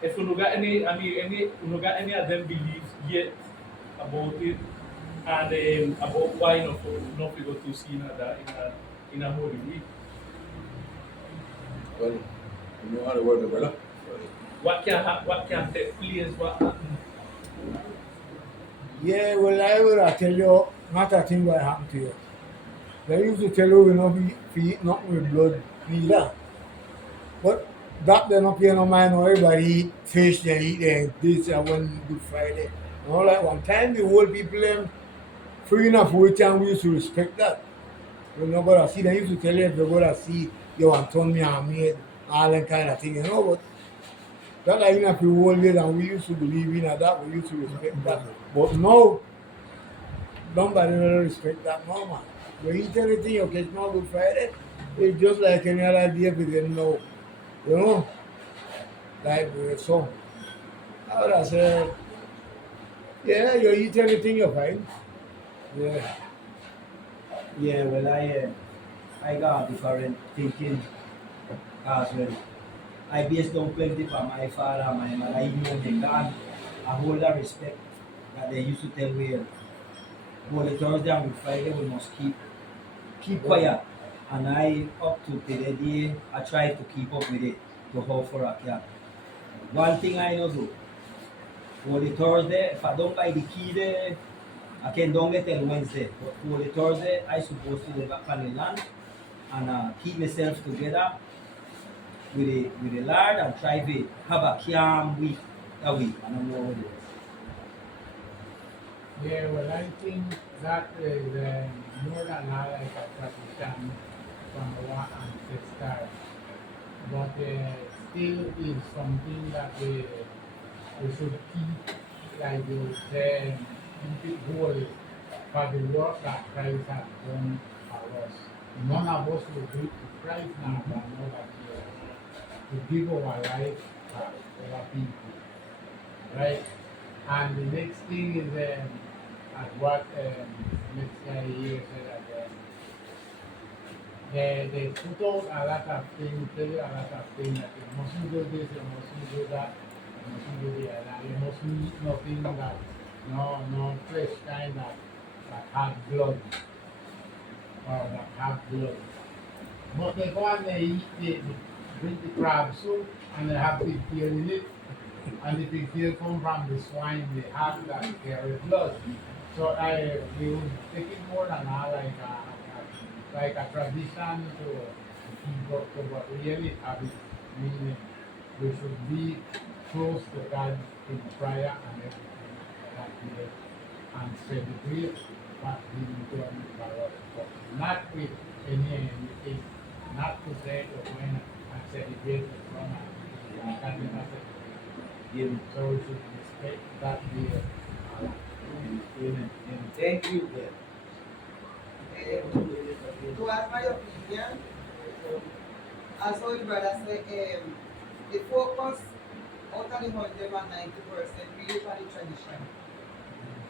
if you no got any, I mean any you no got any of them believe yet about it, and about why not go to see in a Holy Week. Well, you know how to word, brother. What can take place? What happen? Yeah, well, I will tell you, not a thing will happen to you. They used to tell you we not be eat nothing with blood neither. But that they not pay no mind. Everybody eat fish, they eat this and one Good Friday. You know, like one time the old people them free enough with and we used to respect that. You know, but I see they used to tell you if you go to see you want turn me and made all that kind of thing, you know, but that like enough the old days and we used to believe in that, we used to respect that. But now nobody really respect that no man. You eat anything, you catch no Good Friday, it's just like any other day but then no. You know? Like so. I would have said, yeah, you eat anything you're fine. Yeah. Yeah, well, I got different thinking as well. I based on plenty for my father, my mother, even when they gone, a whole lot of respect that they used to tell me, Holy Thursday and Good Friday we must keep quiet. And I up to today, I try to keep up with it to how for a can. One thing I know do, Holy Thursday, if I don't buy the key there, I can don't get till Wednesday. But Holy Thursday, I supposed to live back on the land and keep myself together with the Lord and try to have a calm week that week. I don't know what it is. Yeah, well, I think that is more than like a tradition from our ancestors, but still is something that we should keep, like you say, keep it whole for the work that Christ has done for us. None of us will do it to Christ now, but know that to give our life for our people, right? And the next thing is as what next guy here said that they put out a lot of things, tell you a lot of things that you mustn't do this, you mustn't do that, you mustn't do the other, you mustn't eat nothing that no flesh kind that have blood or that have blood. But they go and they eat they drink the crab soup and they have pigtail in it. And the pigtail come from the swine, the heart that carry blood. So we would take it more than like a tradition to keep up to what really have it, meaning we should be close to God in prayer and everything that we and celebrate what He done for us, but not with anything, not to say to go in and celebrate the from and God never celebrate. So we should respect that day. Amen. Thank you. To ask my opinion, as all the brother said, the focus out of the 190% really for the tradition.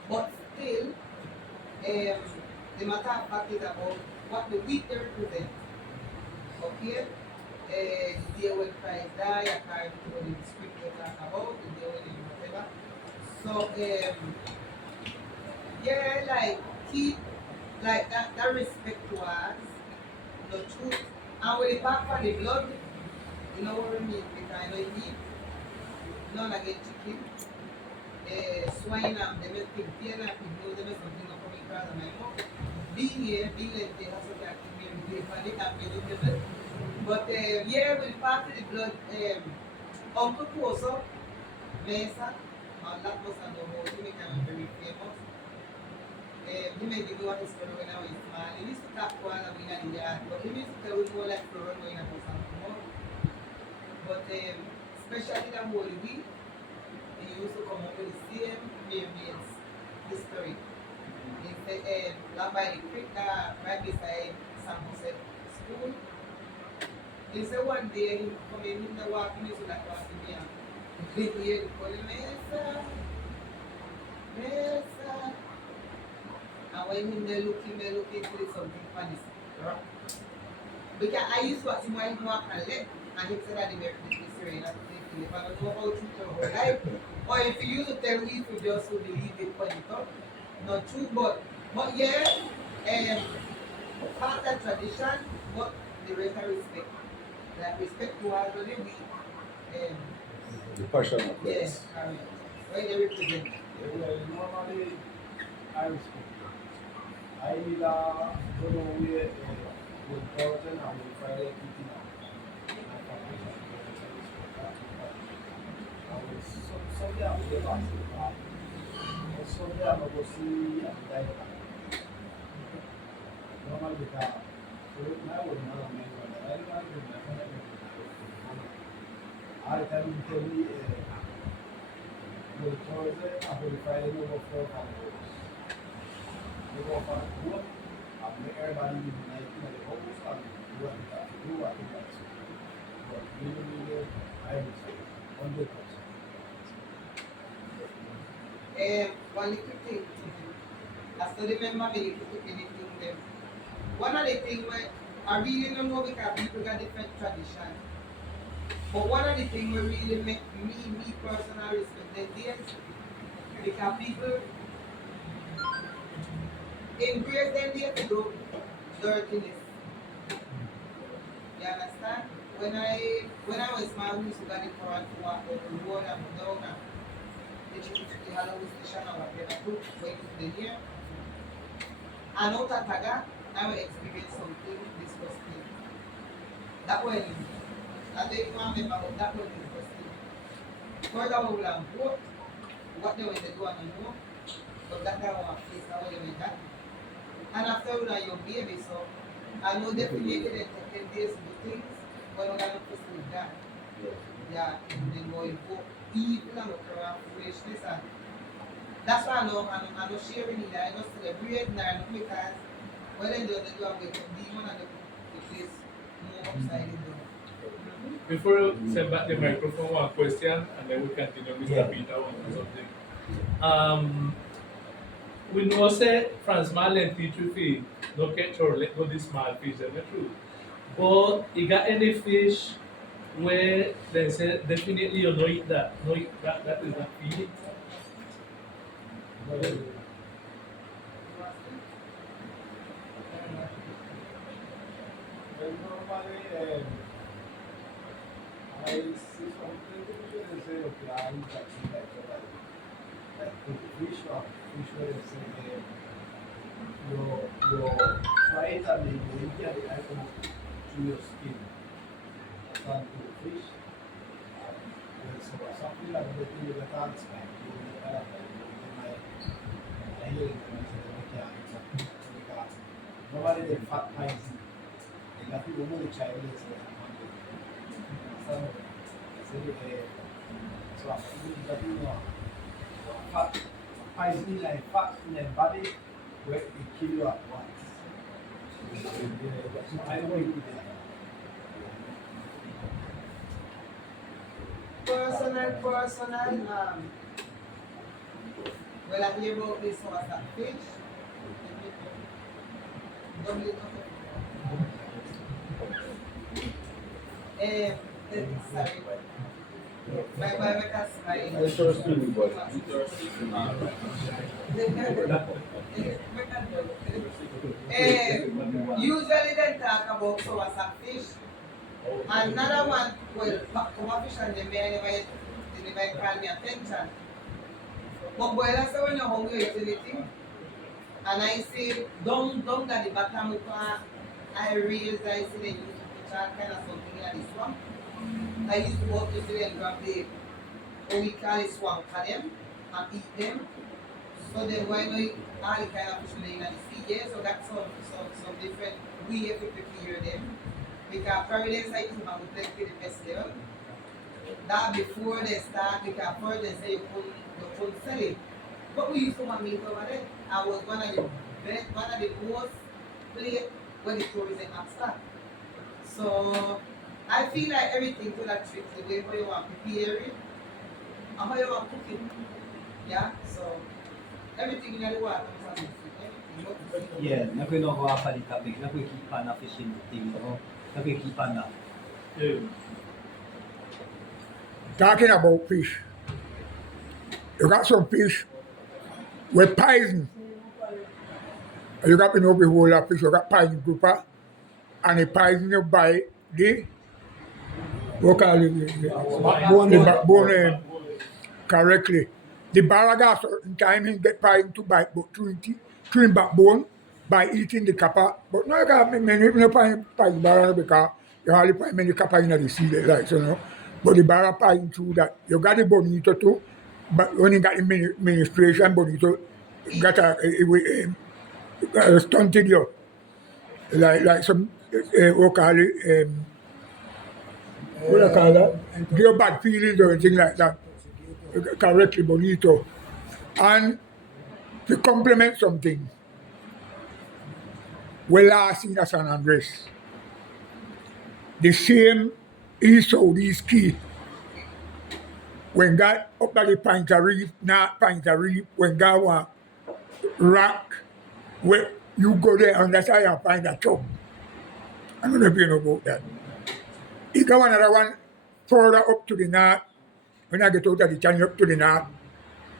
But still, the matter of fact is about what the week they represent. Okay? The day when Christ died, according to what the scripture talk about, the day when he whatever. So, yeah, like keep like that respect towards the truth. And when it back for the blood, you know what I mean? Because I know you eat none against chicken. swine and them is pig tail and pig nose, them is something that coming across my mouth. Being here, being like they have something that can be really funny and vegetable. But yeah, with part of the blood, Uncle Poso, Mesa, and that was on the whole, he became very famous. He made me go on his story when I was small. He used to talk while I'm in the yard, but he used to tell me more like for run going about something more. But especially the Holy Week, he used to come up with the same mermaids history. He said, down by the creek, right beside San Jose School. He said one day he come in, he walking, he used to like walking me and he hear the call, Mesa, Mesa. And when him they looking till something funny. Because I used to watch him while he walk and left, and he said that the mystery and everything. If I don't know how to tell her life, or if you used to tell me if you just would believe it when you talk, not true, but yeah, part of tradition, but the rest I respect. Like respect to all the week. The passion of Yes, Christ. where they represent. Well, normally, I respect it. I will don't know where with Thursday and with Friday eating out. Sunday I will get back to the car. On Sunday I will go see and die back. Normally because I would not make one. I don't like it. All the time you tell me with Thursday and with Friday no go for hours. You go for work and make everybody in the night in the house and do what you have to do what you like to do. But really, I would say 100%. One little thing, I still remember me little thing them. One of the things where I really don't know because people got different traditions. But one of the things where really make me personally respect the days because people embrace them days to do dirtiness. You understand? When I was small, we used to go to walk over the road and go down and the Halloween station or whatever to wait to the year. And out of Taga, I will experience something disgusting. That was I don't even remember but that was disgusting. Further we will have vote what they were to do I don't know. But that time our face how they went that. And after we are your baby, so I know definitely they take 10 days to do things, but we're gonna put with that. Yeah, and then go invoke evil and look around foolishness and that's why I know sharing it, I know celebrate and because when they do a way to demon and the place more upside down. Before you send back the microphone, one question, and then we continue, Mr. Yeah. Peter, on something. We know say from small and teach you fish, no catch or let go this small fish, that's not true. But you got any fish where they say definitely you know eat that, no eat that is not feed. Well, normally, I see something they say, okay, I eat that thing like that. Like the fish where they say your fry it and then you get the item to your skin. That's not to the fish. So something like the thing with the hands, like you will get I hear it when I say they can't eat something. Because normally they fat pies. They got people who the child is so I think that you know fat pies in like fat in their body where it kill you at once. So I don't eat it. Personal, well I hear about this was a fish. Double it up. Sorry. My can smile. I trust you, but Usually they talk about so as a fish. Another one, well, come a fish and they never call me attention. But boy, that's when you're hungry utility. And I say, don't at the bottom of I raise, I see they used to put all kind of something in this one. I used to walk to see them grab the, what we call it, swamp for them and eat them. So then why not eat all the kind of fish in the sea? Yeah, so that's some different way to prepare them. Because Providence I used to have plenty the festival. That before they start, because first they say you couldn't sell it. But we used to have meat over there. I was one of the most place when the tourism had started. So I feel like everything to that trip, the way how you want to prepare it and how you want to cook it. Yeah, so everything in the water comes from the food. Yeah, na ko no go apa di topic, na ko keep on fishing thing, no. Na ko keep on na. Yeah. Talking about fish, you got some fish with poison. You got to know the whole of fish, you got poison grouper, and the poison you buy the, what call it, the backbone correctly. The baraga certain time he get poison to bite, but through backbone by eating the kappa. But no, you got many no poison baraga because you hardly find many kappa in the sea like so, no. But the baraga poison through that. You got the bonito too, but when you got the ministration bonito, got a stunted you. Like some what call it what do I call that? Give you bad feelings or anything like that. Correctly bonito. And to complement something, we last seen at San Andres. The same Esau, these key. When God up at the Pine Reef, not Pine Reef, when God want rock, where you go there and that's how you find a chub. I don't know if you know about that. You got another one further up to the north. When I get out of the channel up to the north,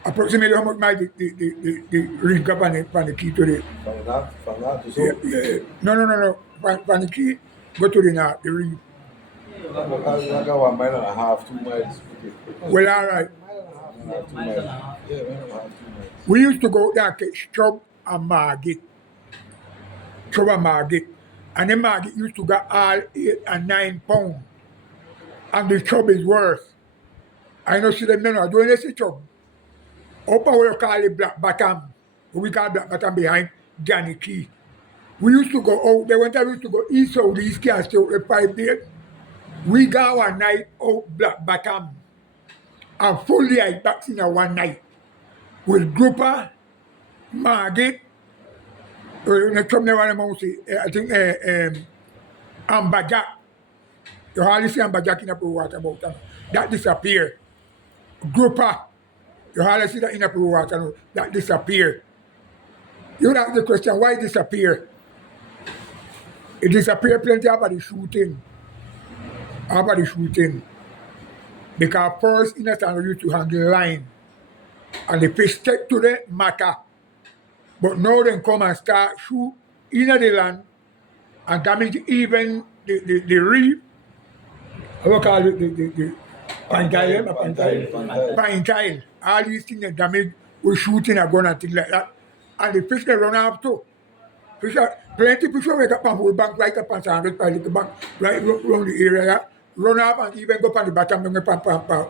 approximately how much miles the reef got on the key to the From that to yeah, so. yeah. No. From the key, go to the north, the reef. I got 1 mile and a half, 2 miles. Well, all right. 2 miles. Yeah, 1 mile and a half, 2 miles. We used to go there catch chub and margit. Chub and margit. And the margit used to get all 8 and 9 pounds. And the chub is worse. I know see them now. Don't you see chub? Up where you call it black bottom. We call black bottom behind Johnny Key. We used to go out there. One time we used to go east out, the east can't stay out the 5 days. We got one night out black bottom. And fully I back in a one night. With grouper, margit, I think amberjack. You hardly see amberjack in the water about them. That disappear. Grouper. You hardly see that in the water. That disappear. You ask the question, why disappear? It disappear plenty after the shooting. After the shooting. Because first in the standard used to hang the line. And the fish stick to the matter. But now they come and start shoot in the land and damage even the reef. How call it the pine tile. All these things that damage with shooting a gun and things like that. And the fish they run off too. Plenty fish wake up on whole bank right up on Sandwich by the bank, right around the area, run off and even go on the bottom down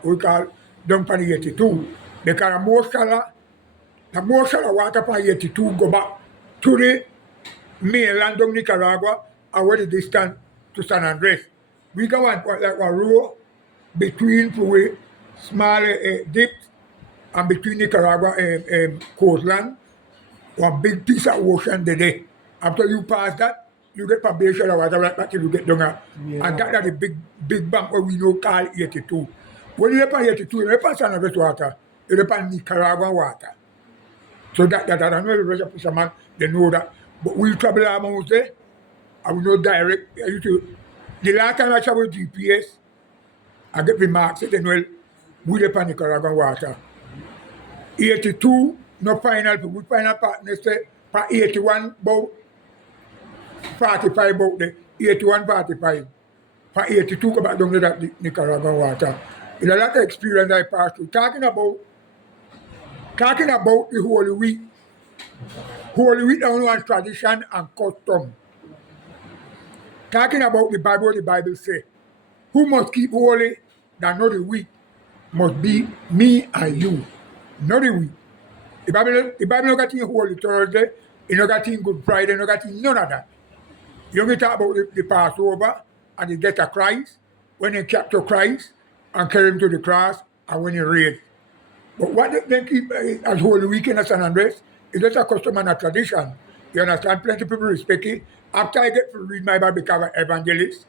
we call down on the 82. Because the more shallow water on 82 go back to the mainland of Nicaragua and where the distance to San Andres. We got one like a row between two small dips and between Nicaragua and coastland, one big piece of ocean there. After you pass that, you get a big shallow water right back till you get down there. And that's the big bank where we know called 82. When you're on 82, you're on San Andres water, you're on Nicaraguan water. So that I know the rest of fishermen, they know that. But we travel almost there, and we know direct. The last time I travel with GPS, I get the marks saying, well, we live on Nicaraguan water. 82, no final, we final partner say, for 81, about 45, about the 81, 45. For 82, go back down to that Nicaraguan water. It's a lot of experience I passed through. Talking about Talking about the Holy Week. Holy Week only one tradition and custom. Talking about the Bible say, who must keep holy that not the week must be me and you, not the week. The Bible no got in Holy Thursday, it no got in Good Friday, no got in none of that. You only talk about the Passover and the death of Christ, when they capture Christ and carry him to the cross, and when he raised. But what they keep as Holy Weekend as San Andres is just a custom and a tradition. You understand? Plenty of people respect it. After I get to read my Bible, because I'm an evangelist,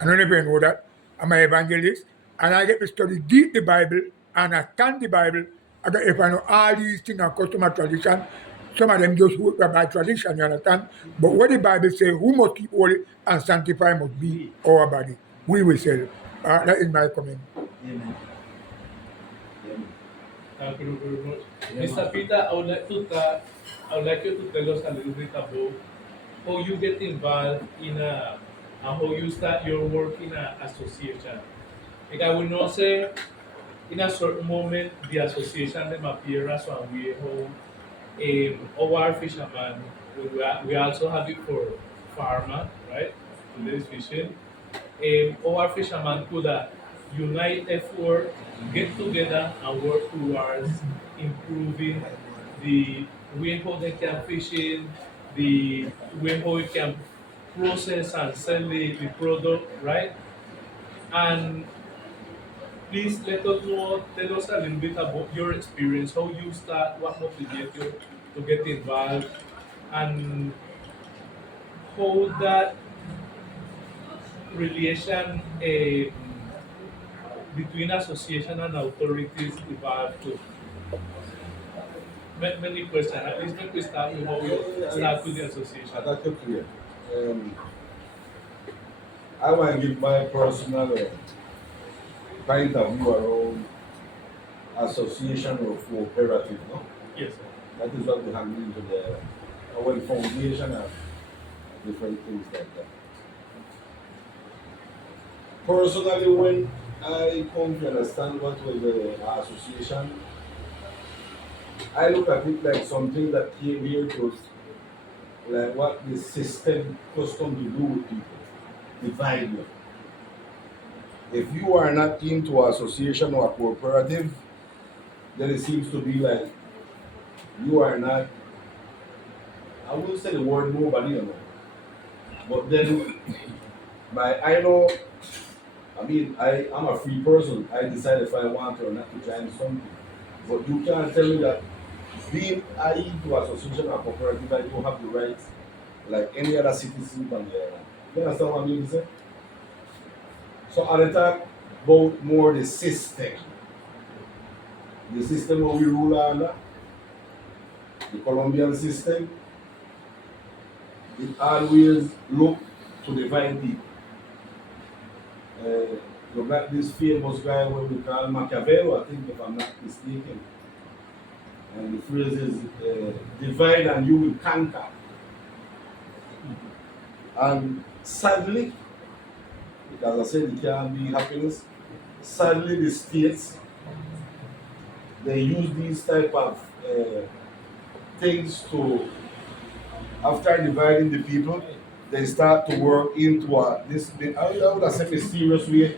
I don't know if you know that, I'm an evangelist, and I get to study deep the Bible and understand the Bible. I get, if I know all these things and custom and tradition, some of them just work by tradition, you understand? But what the Bible says, who must keep holy and sanctify must be our body. We will say. That is my comment. Amen. Thank you very much. Yeah, Mr. man. Peter, I would like you to tell us a little bit about how you get involved in and how you start your work in an association. Like I will not say in a certain moment the association them appear as one way how our fisherman we also have it for farmer, right? Today's fishing. Our fishermen could unite effort, get together and work towards improving the way how they can fish in, the way how we can process and sell the product, right? And please let us know, tell us a little bit about your experience, how you start, what motivated you to get involved, and how that relation between association and authorities evolve to. Many questions. At least let me start with how you start with the association. I got you clear. I want to give my personal point of view around association or cooperative. No? Yes, sir. That is what we have into the our foundation and different things like that. Personally, when I come to understand what was the association, I look at it like something that came here to like what the system custom to do with people, divide you. If you are not into association or a cooperative, then it seems to be like you are not. I wouldn't say the word nobody, you know. But then, I know. I mean, I'm a free person. I decide if I want or not to join something. But you can't tell me that being I into association or cooperative, I don't have the rights like any other citizen on the island. You understand what I mean to say? So I talk about more the system. The system where we rule under, the Colombian system, it always look to divide people. You got this famous guy what we call Machiavelli, I think if I'm not mistaken. And the phrase is divide and you will conquer. And sadly, because I said it can't be happiness, sadly the states they use these type of things to after dividing the people, they start to work into I would say mysterious way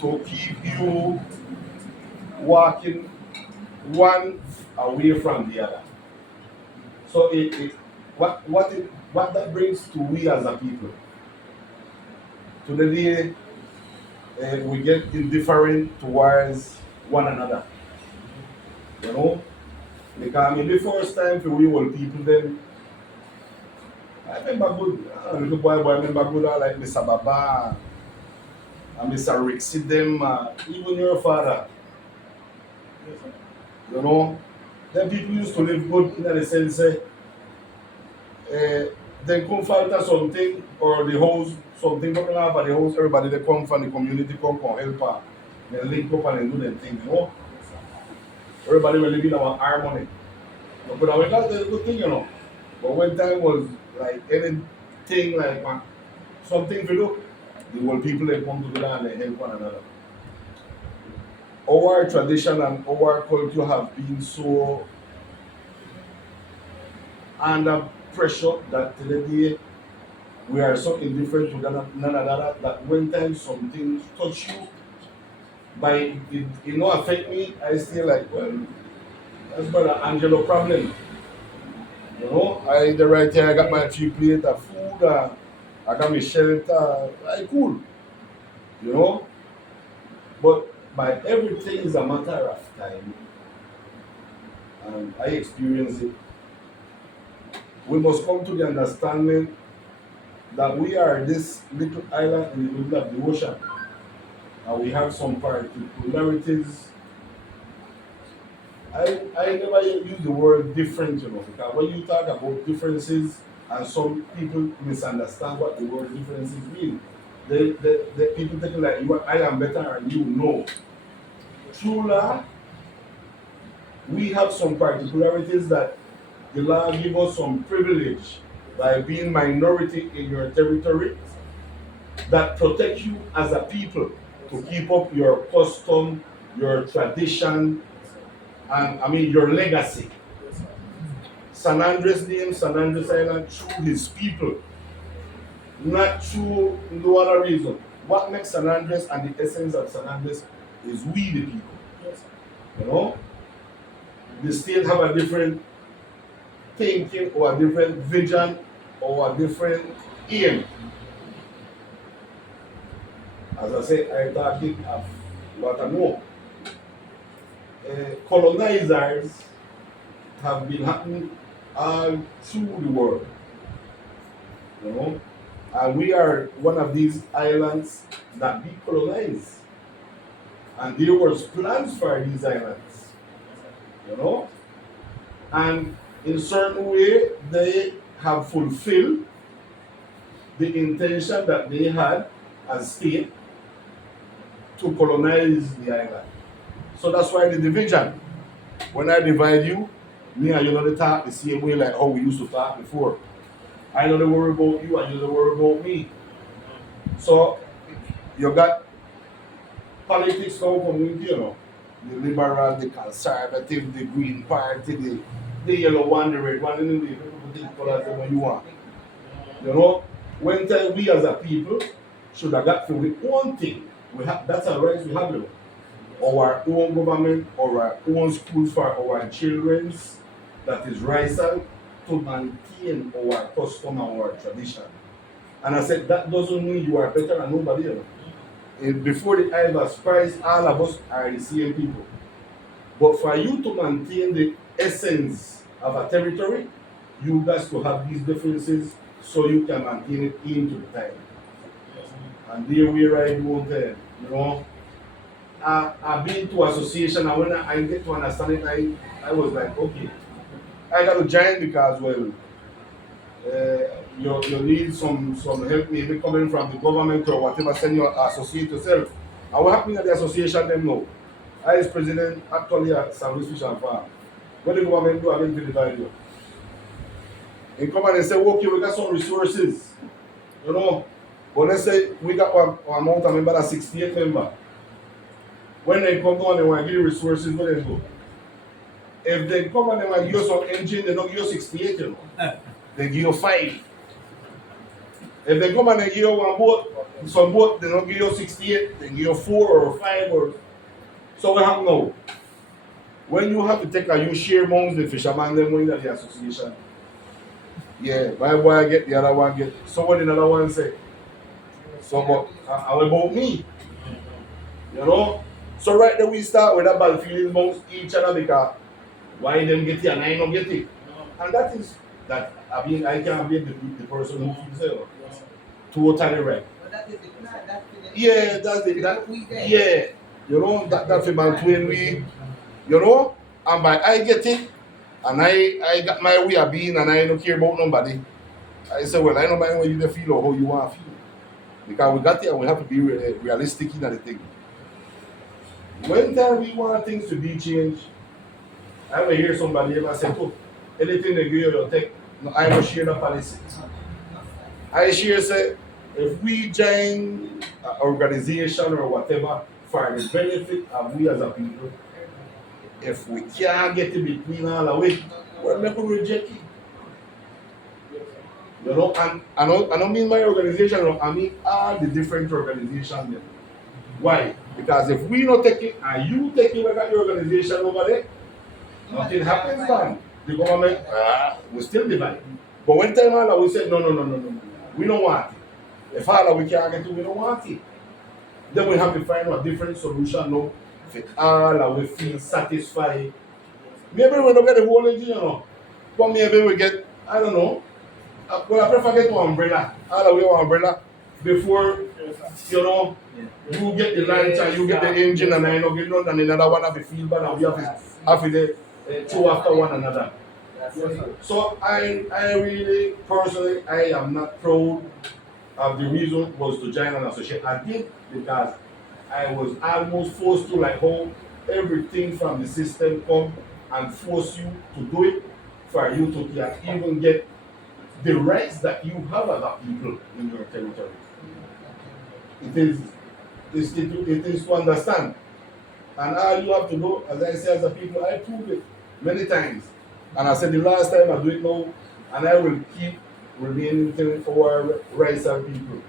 to keep you walking one away from the other. So what that brings to we as a people. To the day we get indifferent towards one another. You know? Because I mean the first time for we were people then I remember good little boy I remember good like Mr. Baba and Mr. Rixie them even your father. You know? Then people used to live good in the sense they come falter something or the house something don't have at the house, everybody they come from the community come help her. They link up and they do them thing, you know. Everybody will live in our harmony. But I mean, that's the good thing, you know. But when time was like anything like something to do, the whole people they come together and they help one another. our tradition and our culture have been so under pressure that today we are so indifferent to none another that when time something touch you, by it not affect me, I still like, well, that's brother Angelo problem. You know, I the right here, I got my 3 plate of food, I got my shelter, I cool, you know. But by everything is a matter of time, and I experience it. We must come to the understanding that we are this little island in the middle of the ocean, and we have some particularities. I never use the word different, you know, because when you talk about differences, and some people misunderstand what the word differences mean. The people thinking like I am better and you know. True law, we have some particularities that the law give us some privilege by being minority in your territory that protect you as a people to keep up your custom, your tradition, and I mean your legacy. San Andres named San Andres Island through his people, not through no other reason. What makes San Andres and the essence of San Andres is we the people. You know? The state have a different thinking or a different vision or a different aim. As I say, I talking of what I know. Colonizers have been happening all through the world. You know? And we are one of these islands that be colonized. And there was plans for these islands. You know? And in certain way they have fulfilled the intention that they had as state to colonize the island. So that's why the division. When I divide you, me and you know the talk the same way like how we used to talk before. I know the worry about you and you know the worry about me. So you got politics now coming, you know. The liberal, the conservative, the green party, the yellow one, the red one, anyway, people take colors the way you want. You know, when time we as a people should have got to we own thing. We have that's a right we have, you know. Our own government or our own schools for our children's that is racial to maintain our custom and our tradition. And I said that doesn't mean you are better than nobody else. Before the Ivers price, all of us are the same people. But for you to maintain the essence of a territory, you guys to have these differences so you can maintain it into the time. And there we right over there, you know. I've been to association and when I get to understand it, I was like, okay, I got to join because, well, you need some help maybe coming from the government or whatever, send you associate yourself. And what happened at the association them now? I is president actually at San Luis Fish and Farm. What the government do, I mean to divide you. They come and they say, okay, we got some resources, you know. But let's say we got one amount of member, that's 68 member. When they come down, they want to give you resources, where they go? If they come and they want to give you some engine, they don't give you 68, you know. They give you 5. If they come and they give you one boat, some boat, they don't give you 68, they give you 4 or 5 or so what happen now? When you have to take you share amongst the fishermen them when at the association. Yeah, my boy get the other one get so what the other one say. So but how about me? You know? So right there we start with that bad feelings amongst each other because why them get it and I don't get it. And that is that I mean I can't be the person who feels it. Totally right. But that is the Yeah, that's the that yeah. You know that's about when we you know and by I get it and I got my way of being and I don't care about nobody. I say well I don't mind what you feel or how you want to feel. Because we got it and we have to be realistic in the thing. When time we want things to be changed, I will hear somebody ever say, oh, anything they give you take, no, I don't share the policy. I share say, if we join an organization or whatever for the benefit of we as a people. If we can't get in between all of it, we're not going to reject it. You know, and I don't mean my organization, no, I mean all the different organizations. There. Why? Because if we not take it and you take it back at your organization over there, nothing happens, man. The government, we still divide. But when time all we said, no, we don't want it. If all we can't get to, we don't want it. Then we have to find a different solution now. If all we feel satisfied. Maybe we don't get the whole engine, you know. But maybe we get, I don't know. Well, I prefer get one umbrella. All we one umbrella before, you know, you get the lunch and you get the engine and I know get none and another one have to feel bad and we have to two after one another. So I really personally I am not proud of the reason was to join an association. I did because I was almost forced to like how everything from the system come and force you to do it for you to even get the rights that you have as a people in your territory. It is to understand. And all you have to do, as I say as a people, I prove it many times. And I said the last time I do it now, and I will keep remaining for our rights and people.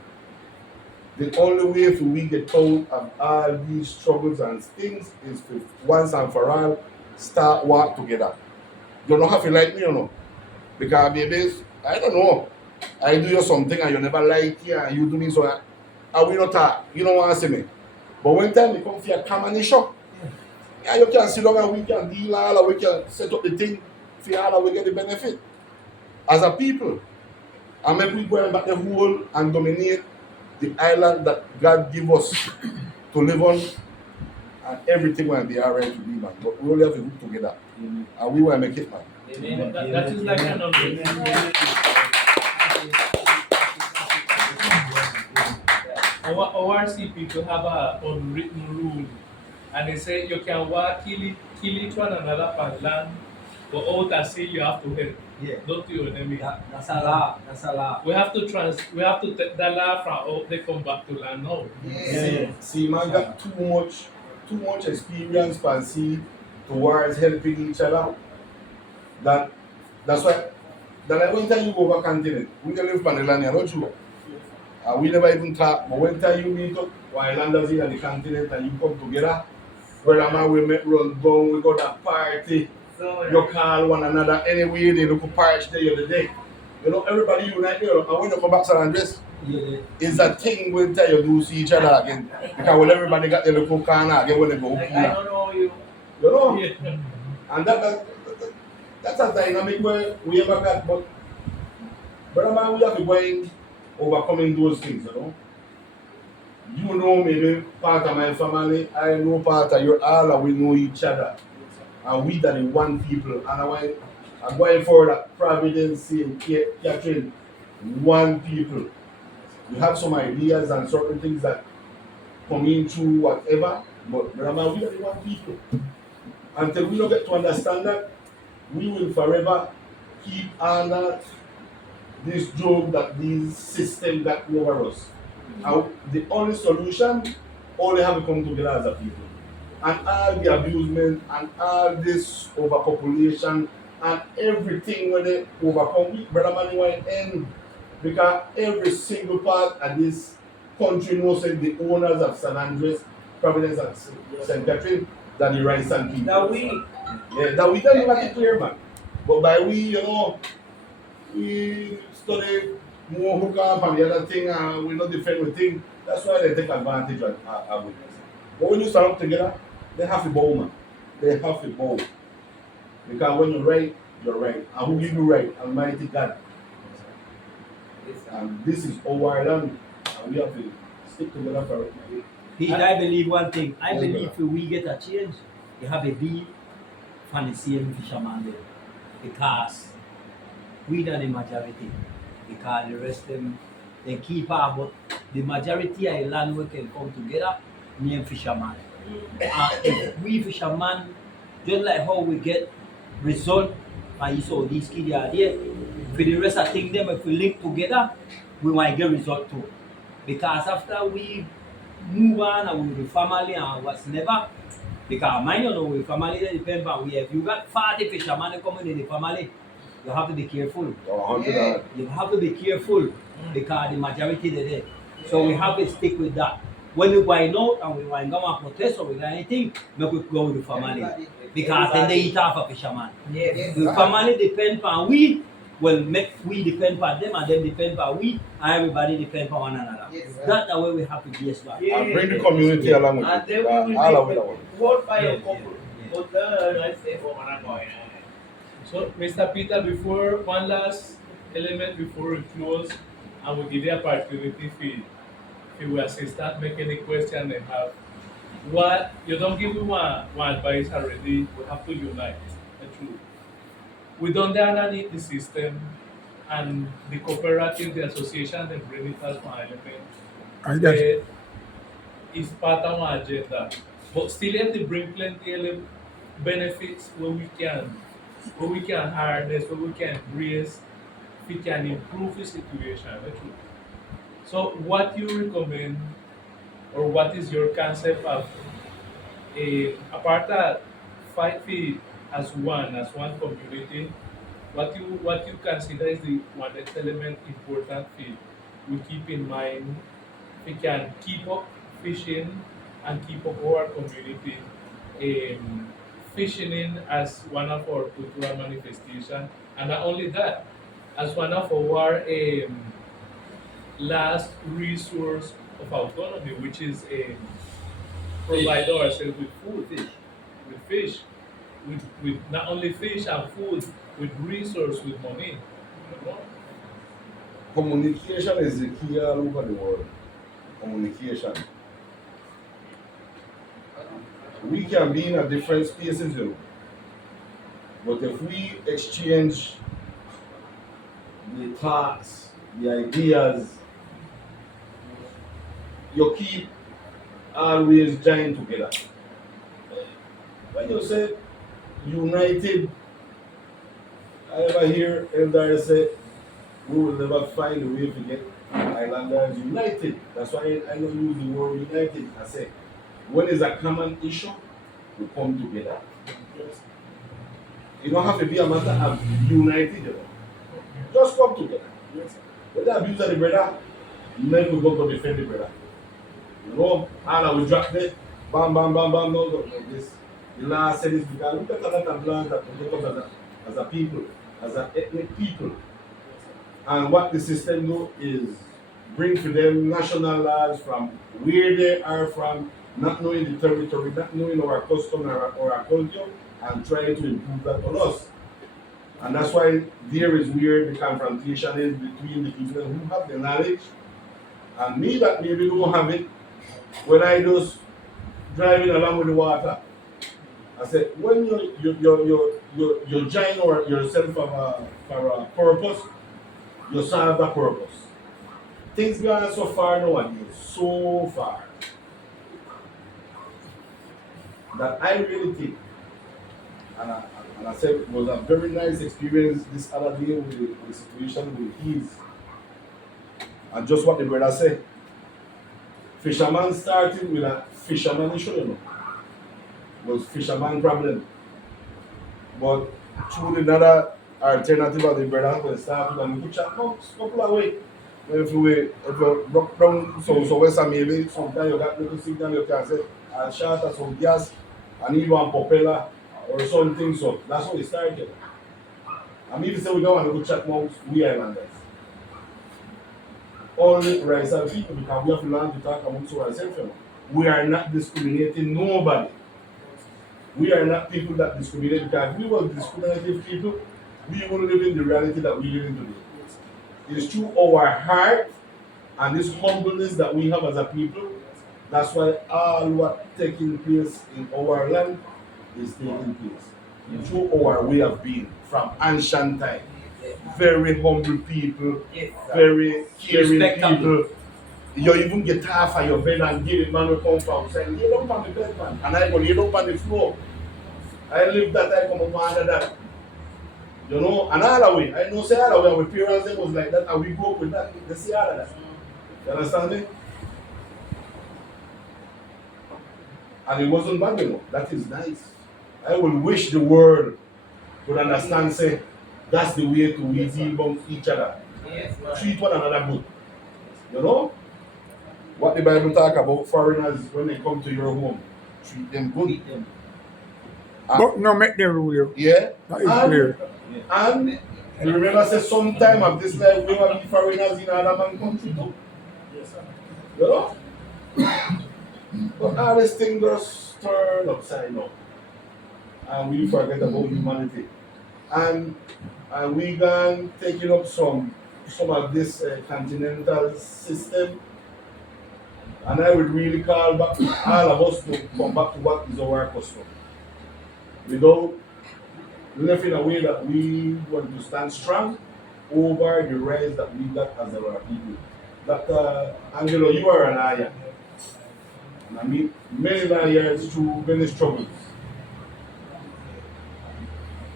The only way for we get out of all these struggles and things is to once and for all start work together. You don't have to like me, you know. Because babies, I don't know. I do you something and you never like it and you do me so I will not talk. You don't want to see me. But when time we come for a common issue, yeah, you can sit down and we can deal all and we can set up the thing for all and we get the benefit. As a people. And make we go back the whole and dominate the island that God give us to live on and everything will be alright to be, man. But we only have to work together. And we will make it, man. That is like an our ORC people have an unwritten rule, and they say you can walk kill each one another per land, but out at sea you have to help. Yeah. Not your enemy. That's a law. That's a law. We have to take that law from out they come back to land now. See, man got too much experience per se towards helping each other. That's why like when time you go over continent, we can live on the land here, don't you? And we never even talk, but when time you meet up islanders here on the continent and you come together, brother man we make run down, we got that party, you call one another anyway, they look party there the other day. You know, everybody unite there, and when you come back to San Andres, it's a thing when time you do see each other again. Because when everybody got their little corner again when they go I don't know you. You know? Yeah. And that's a dynamic where we ever got, but brother man, we have to go in overcoming those things, you know. You know maybe part of my family, I know part of your all and we know each other. And we are the one people. And I'm going for that Providence and Catherine, one people. We have some ideas and certain things that come in through whatever, but brother man, we are the one people. Until we don't get to understand that, we will forever keep under this joke that this system got over us. And the only solution, only have to come together as a people. And all the abusement and all this overpopulation and everything when they overcome, brother man, you want to end. Because every single part of this country knows that the owners of San Andres, Providence and St. Catherine, that the rights and people. That we. Yeah, that we don't make it clear, man. But by we, you know, we study more hook up and the other thing, and we not defend with thing. That's why they take advantage of it. But when you start up together, they have to bow, man. They have to bow. Because when you're right, you're right. And who give you right? Almighty God. And this is our land, and we have to stick together for it. Pete, I believe one thing. I believe if we get a change, you have a be from the same fisherman there. Because we are the majority. Because the rest of them, they keep up, but the majority of land we can come together, name fisherman. If we fisherman, just like how we get result, and you saw these kids are there, for the rest of things, them if we link together, we might get result too. Because after we move on and with the family and what's never. Because mine, you know, with family, they depend on we have. You got 40 fishermen coming in the family, you have to be careful. Or 100 Yeah. and You have to be careful because the majority they there. So we have to stick with that. When we wind out and we wind go and protest or we do anything, make we go with the family. Everybody. Because then they eat off a fisherman. Yes. The family depend on we, well make we depend on them and them depend on we and everybody depend on one another. Yes. That's the way we have to base that. Yeah. and bring the community along with And you. then we All of will it. make vote by Yeah, a couple. yeah. But I say for one boy. So, Mr. Peter, before one last element before we close, and we give you a opportunity for your assistant make any question they have. What you don't give me one advice already, we have to unite. The truth. We don't underneath the system and the cooperative, the association, they bring it as one element. I guess. where it's part of our agenda. But still have to bring plenty of benefits where we can harness, where we can raise, we can improve the situation. The truth. So what you recommend or what is your concept of a apartheid fight feet as one community? What you consider is the one element important thing we keep in mind we can keep up fishing and keep up our community fishing in as one of our cultural manifestation and not only that as one of our last resource of autonomy which is provide ourselves with food with fish with not only fish and food with resource with money you know? Communication is the key all over the world. Communication. We can be in a different spaces, you know. But if we exchange the thoughts, the ideas, you keep always joined together. When you say united, I ever hear elders say, we will never find a way to get islanders united. That's why I don't use the word united. I say, when there's a common issue, we come together. You don't have to be a matter of united, you know. Just come together. Whether abuse of the brother, men will go to defend the brother. You know, and I will drop there, bam, bam, bam, bam, no, this. The law said this because look at a lot of laws that protect us as a people, as an ethnic people. And what the system do is bring to them national laws from where they are from, not knowing the territory, not knowing our custom or our culture, and trying to improve that on us. And that's why there is where the confrontation is between the people who have the knowledge and me that maybe don't have it. When I just driving along with the water, I said, when you join or yourself for a purpose, you serve that purpose. Things gone so far nowadays, so far, that I really think, and I said it was a very nice experience this other day with the situation with his. And just what the brother said, Fishaman started with a fisherman issue, you know, was fisherman problem. But through another alternative of the brother, we started and we could chat couple of ways. If you rock down so west maybe, sometimes you got little signal you can say, I'll shot at some gas and even one propeller or something, so that's how we started. And maybe say we don't want to go chat amongst we islanders. Only rice and people because we have to learn to talk amongst ourselves. You know. We are not discriminating nobody. We are not people that discriminate because if we were discriminative people, we wouldn't live in the reality that we live in today. It's through our heart and this humbleness that we have as a people. That's why all what taking place in our land is taking place. Through our way of being from ancient time. Very humble people, very caring people. You even get half of your bed and give it man will come from saying, lay down on the bed, man. And I go lay down on the floor. I live that I come up under that. You know, and all the way. I know say all the way, our parents them was like that and we grew up with that. They say all of that. You understand me? And it wasn't bad, you know. That is nice. I would wish the world would understand, say, that's the way to we deal among each other. Yes, Treat one another good. You know? What the Bible talk about foreigners when they come to your home. Treat them good. Beat them. But no make them rule you. Yeah. That is clear. And you remember say sometime of this life we will be foreigners in other man country too. Yes, sir. You know? But all these things just turn upside down. And we forget about humanity. And we gone taking up some of this continental system. And I would really call back all of us to come back to what is our custom. Without left in a way that we want to stand strong over the rise that we got as our people. That Angelo, you are an liar. And I mean many liars through many struggles.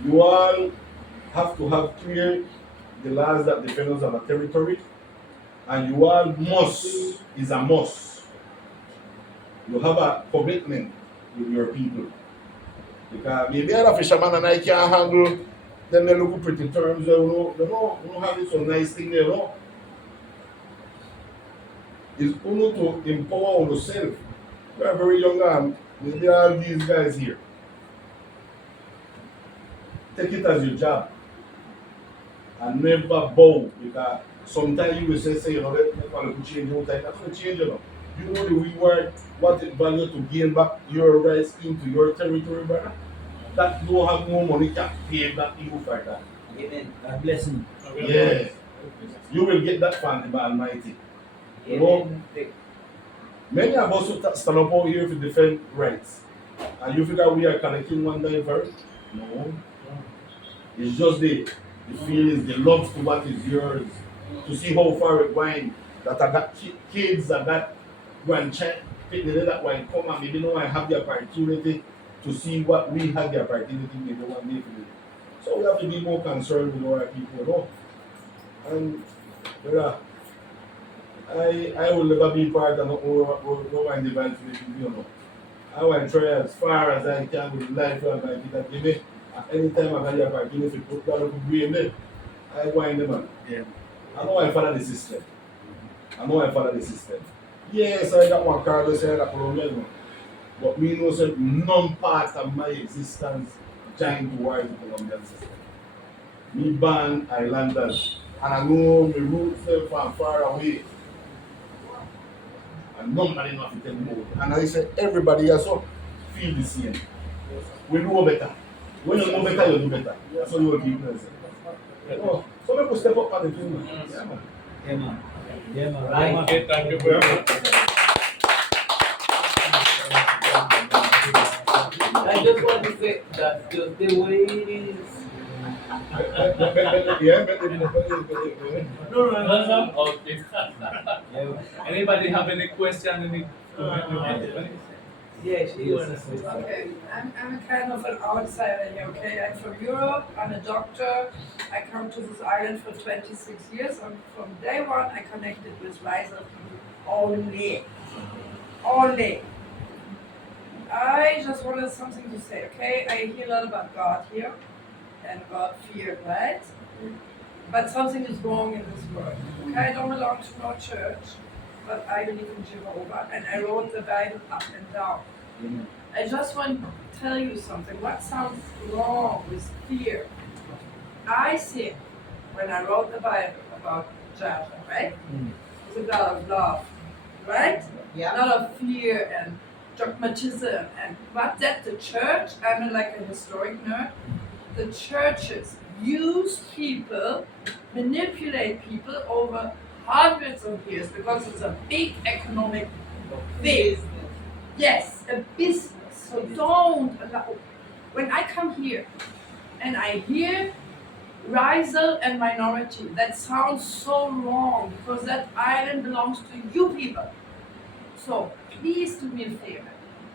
You all have to have clear the laws that defend us of a territory, and you all is a must. You have a commitment with your people. Because maybe other fisherman and I can't handle them they look pretty terms, they don't have it so nice thing there, no. It's only to empower yourself. You are very young and maybe all these guys here. Take it as your job and never bow because sometimes you will say, you know, let me change your time. That's not change, you know. You know the reward, what it value to gain back your rights into your territory, brother. That don't have no money can pay back you for that. Amen. God bless him. Yes. You will get that from the Almighty. You know, many of us who stand up out here to defend rights. And you figure we are collecting one day for it? No. It's just the feelings, the love to what is yours. To see how far it went. That I got kids, I got grandchild, that when come and maybe now I have the opportunity to see what we had the opportunity maybe one day to do. So we have to be more concerned with our people, you know. And I will never be part of no one divine to you know. I will try as far as I can with the life of my people give me. At any time I have the opportunity to put that up in there, I wind them up. Yeah. I know I follow the system. Yes, I got one card that said I Colombian, but me know say none part of my existence trying towards the Colombian system. Me born islanders, and I know my roots them from far away. And nobody know to tell me about. And I say everybody also feel the same. We know better. When you know better, you do better. That's what you will keep saying. Oh, so people step up on the thing. Yeah, man. Yeah, man. Yeah, man. Thank you very much. I just want to say that just the way it is. No. Okay. Anybody have any question? Any comment? Yeah, she wants to say. Okay, I'm a kind of an outsider here, okay? I'm from Europe, I'm a doctor. I come to this island for 26 years, and from day one I connected with Riser only. Only. I just wanted something to say, okay? I hear a lot about God here, and God fear, right? But something is wrong in this world, okay? I don't belong to no church, but I believe in Jehovah, and I wrote the Bible up and down. I just want to tell you something. What sounds wrong with fear? I think when I wrote the Bible about Jaja, right? It's a God of love, right? Yeah. Not of fear and dogmatism and but that the church, I'm like a historic nerd, the churches use people, manipulate people over hundreds of years because it's a big economic thing. Yes, a business. So don't allow. When I come here and I hear Riesel and minority, that sounds so wrong because that island belongs to you people. So please do me a favor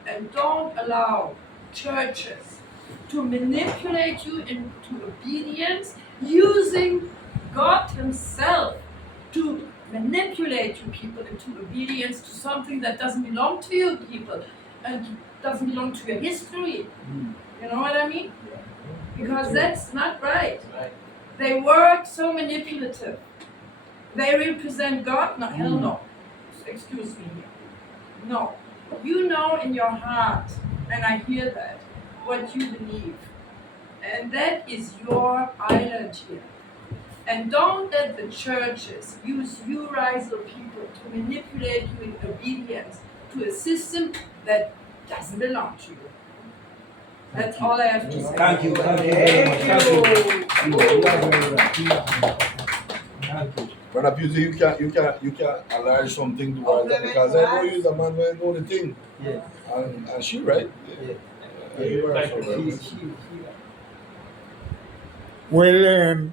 and don't allow churches to manipulate you into obedience using God Himself to manipulate you people into obedience to something that doesn't belong to you people. and doesn't belong to your history. You know what I mean? Because that's not right. They work so manipulative. They represent God? No, hell no. Excuse me here. No. You know in your heart, and I hear that, what you believe. And that is your island here. And don't let the churches use you rise of people to manipulate you in obedience to a system that doesn't belong to you. That's all I have to say. Thank you very much. Thank you. You are very right. Thank you. Brother Pusey, you can allow something to her because I know you're the man who know the thing. Yeah. And she right. Yeah. You are Thank so you. right. Well,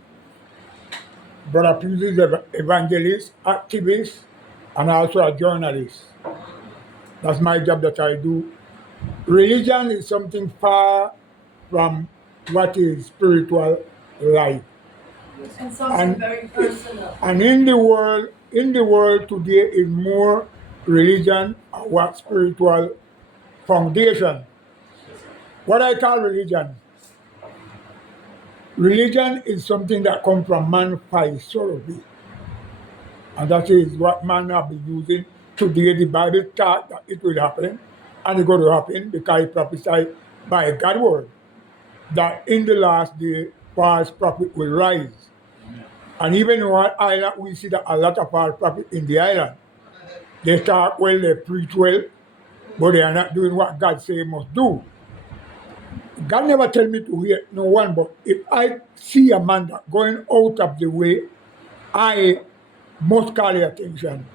Brother Pusey is an evangelist, activist, and also a journalist. That's my job that I do. Religion is something far from what is spiritual life. And something And- very personal. And in the world today is more religion and what spiritual foundation. What I call religion. Religion is something that comes from man philosophy. And that is what man have been using today. The Bible taught that it will happen, and it's going to happen because it prophesied by God's word that in the last day false prophet will rise. And even in our island, we see that a lot of false prophets in the island. They talk well, they preach well, but they are not doing what God say must do. God never tell me to hear no one, but if I see a man that going out of the way, I must call your attention.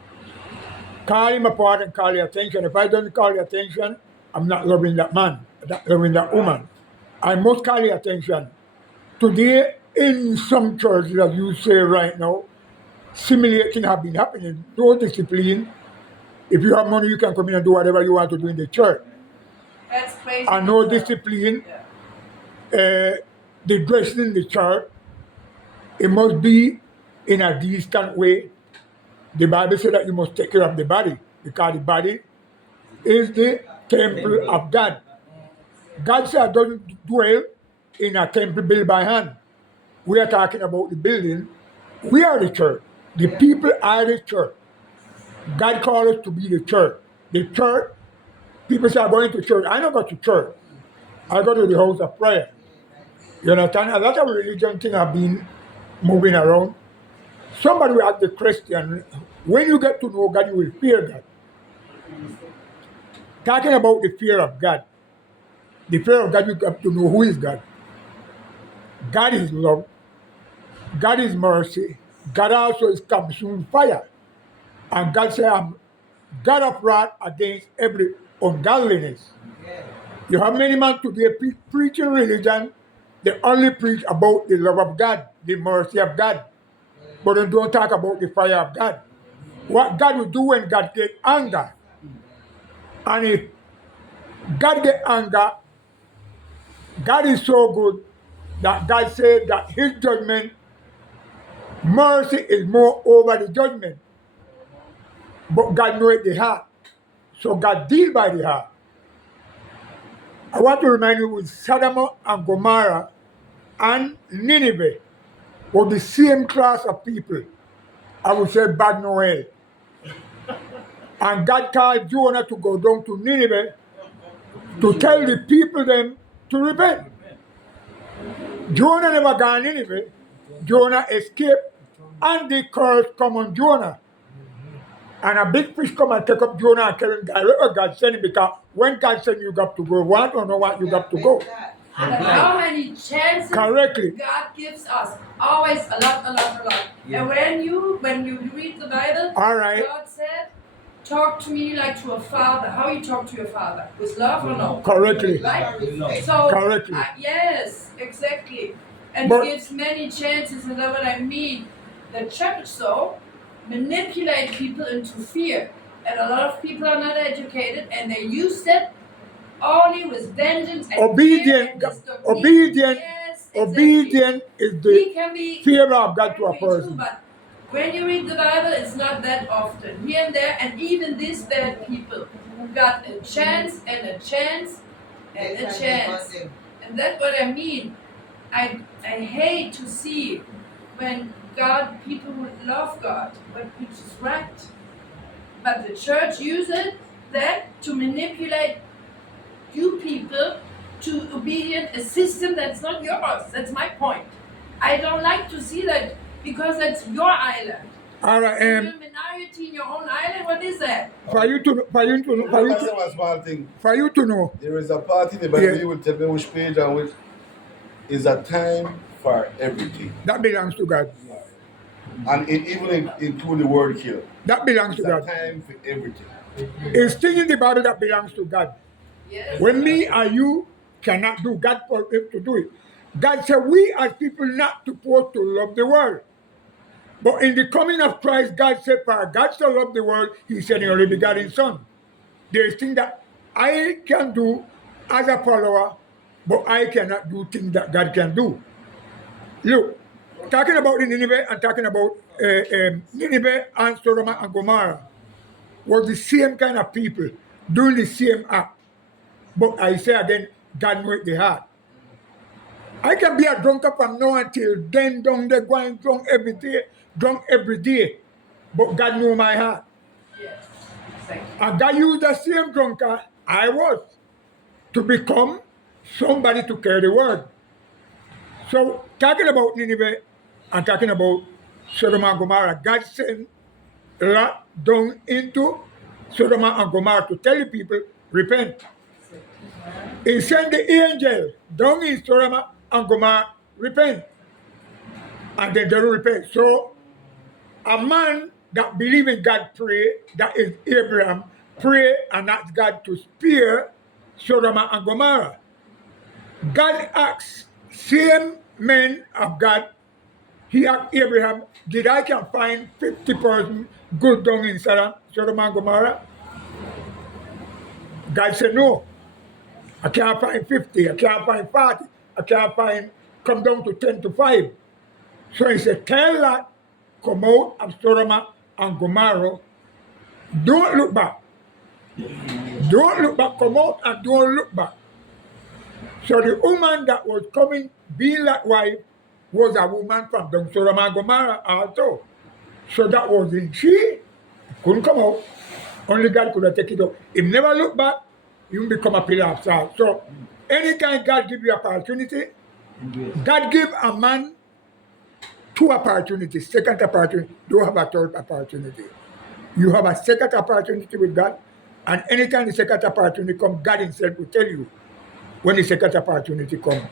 Call him apart and call your attention. If I don't call your attention, I'm not loving that man, not loving that woman. I must call your attention. Today, in some churches, as you say right now, similar things have been happening. No discipline. If you have money, you can come in and do whatever you want to do in the church. That's crazy. And no discipline. The dressing in the church, it must be in a decent way. The Bible says that you must take care of the body because the body is the temple of God. God said doesn't dwell in a temple built by hand. We are talking about the building. We are the church. The people are the church. God called us to be the church. The church, people say I'm going to church. I don't go to church. I go to the house of prayer. You understand? A lot of religion things have been moving around. Somebody will ask the question, when you get to know God, you will fear God. Talking about the fear of God. The fear of God, you have to know who is God. God is love. God is mercy. God also is consuming fire. And God said, I'm God of wrath against every ungodliness. You have many men today preaching religion. They only preach about the love of God, the mercy of God. But they don't talk about the fire of God. What God will do when God gets anger. And if God gets anger, God is so good that God said that his judgment, mercy is more over the judgment. But God knows the heart. So God deals by the heart. I want to remind you with Sodom and Gomorrah and Nineveh were the same class of people. I would say bad Noel. And God called Jonah to go down to Nineveh to tell the people them to repent. Jonah never gone Nineveh. Jonah escaped and the curse come on Jonah. And a big fish come and take up Jonah and tell him, God send him because when God send you got to go, want or no want you got to go. And how many chances Correctly. God gives us? Always a lot. Yeah. And when you read the Bible, All right. God said, talk to me like to a father. How you talk to your father? With love or no? Correctly. Right? So, Correctly. yes, exactly. And But- He gives many chances, and that's what I mean. The church, so, manipulate people into fear. And a lot of people are not educated, and they use that only with vengeance and Obedient, fear and disobedience. obedient, Yes, exactly. obedient is We the can be fear of God to a angry too, person. but when you read the Bible, it's not that often. Here and there, and even these bad people who got a chance and a chance and a chance. And that's what I mean. I hate to see when people who love God, which is right. But the church uses that to manipulate you people to obedient a system that's not yours. That's my point. I don't like to see that because that's your island. All right, You're a minority in your own island. What is that? for you to know, One small thing. for you to know, There is a part in the Bible, Yeah. you will tell me which page and which is a time for everything. that belongs to God. And it even include the word kill. That belongs It's to a God. time for everything. It's thing in the Bible that belongs to God. Yes. When me and you cannot do, God for us to do it. God said we as people not supposed to love the world. But in the coming of Christ, God said, for God so loved the world, he said he only begotten son. There is things that I can do as a follower, but I cannot do things that God can do. Look, talking about the Nineveh and talking about Nineveh and Sodom and Gomorrah was the same kind of people doing the same act. But I say again, God knows the heart. I can be a drunkard from now until then, down there going drunk every day. But God knew my heart. Yes. Exactly. And God used the same drunkard I was to become somebody to carry the word. So talking about Nineveh and talking about Sodom and Gomorrah, God sent Lot down into Sodom and Gomorrah to tell the people, repent. He sent the angel down in Sodom and Gomorrah, repent. And then they don't repent. So a man that believe in God pray, that is Abraham, pray and ask God to spare Sodom and Gomorrah. God asks same men of God, he asked Abraham, did I can find 50% good down in Sodom and Gomorrah? God said, no. I can't find 50, I can't find 40, I can't find, come down to 10 to 5. So he said, tell Lot, come out of Sodom and Gomorrah, don't look back. Don't look back, come out and don't look back. So the woman that was coming, being Lot's wife, was a woman from down Sodom and Gomorrah also. So that was in she couldn't come out. Only God could have taken it out. If never look back, you will become a pillar of salt. So anytime God give you opportunity, God give a man 2 opportunities, second opportunity, you have a third opportunity. You have a second opportunity with God, and anytime the second opportunity comes, God himself will tell you when the second opportunity comes.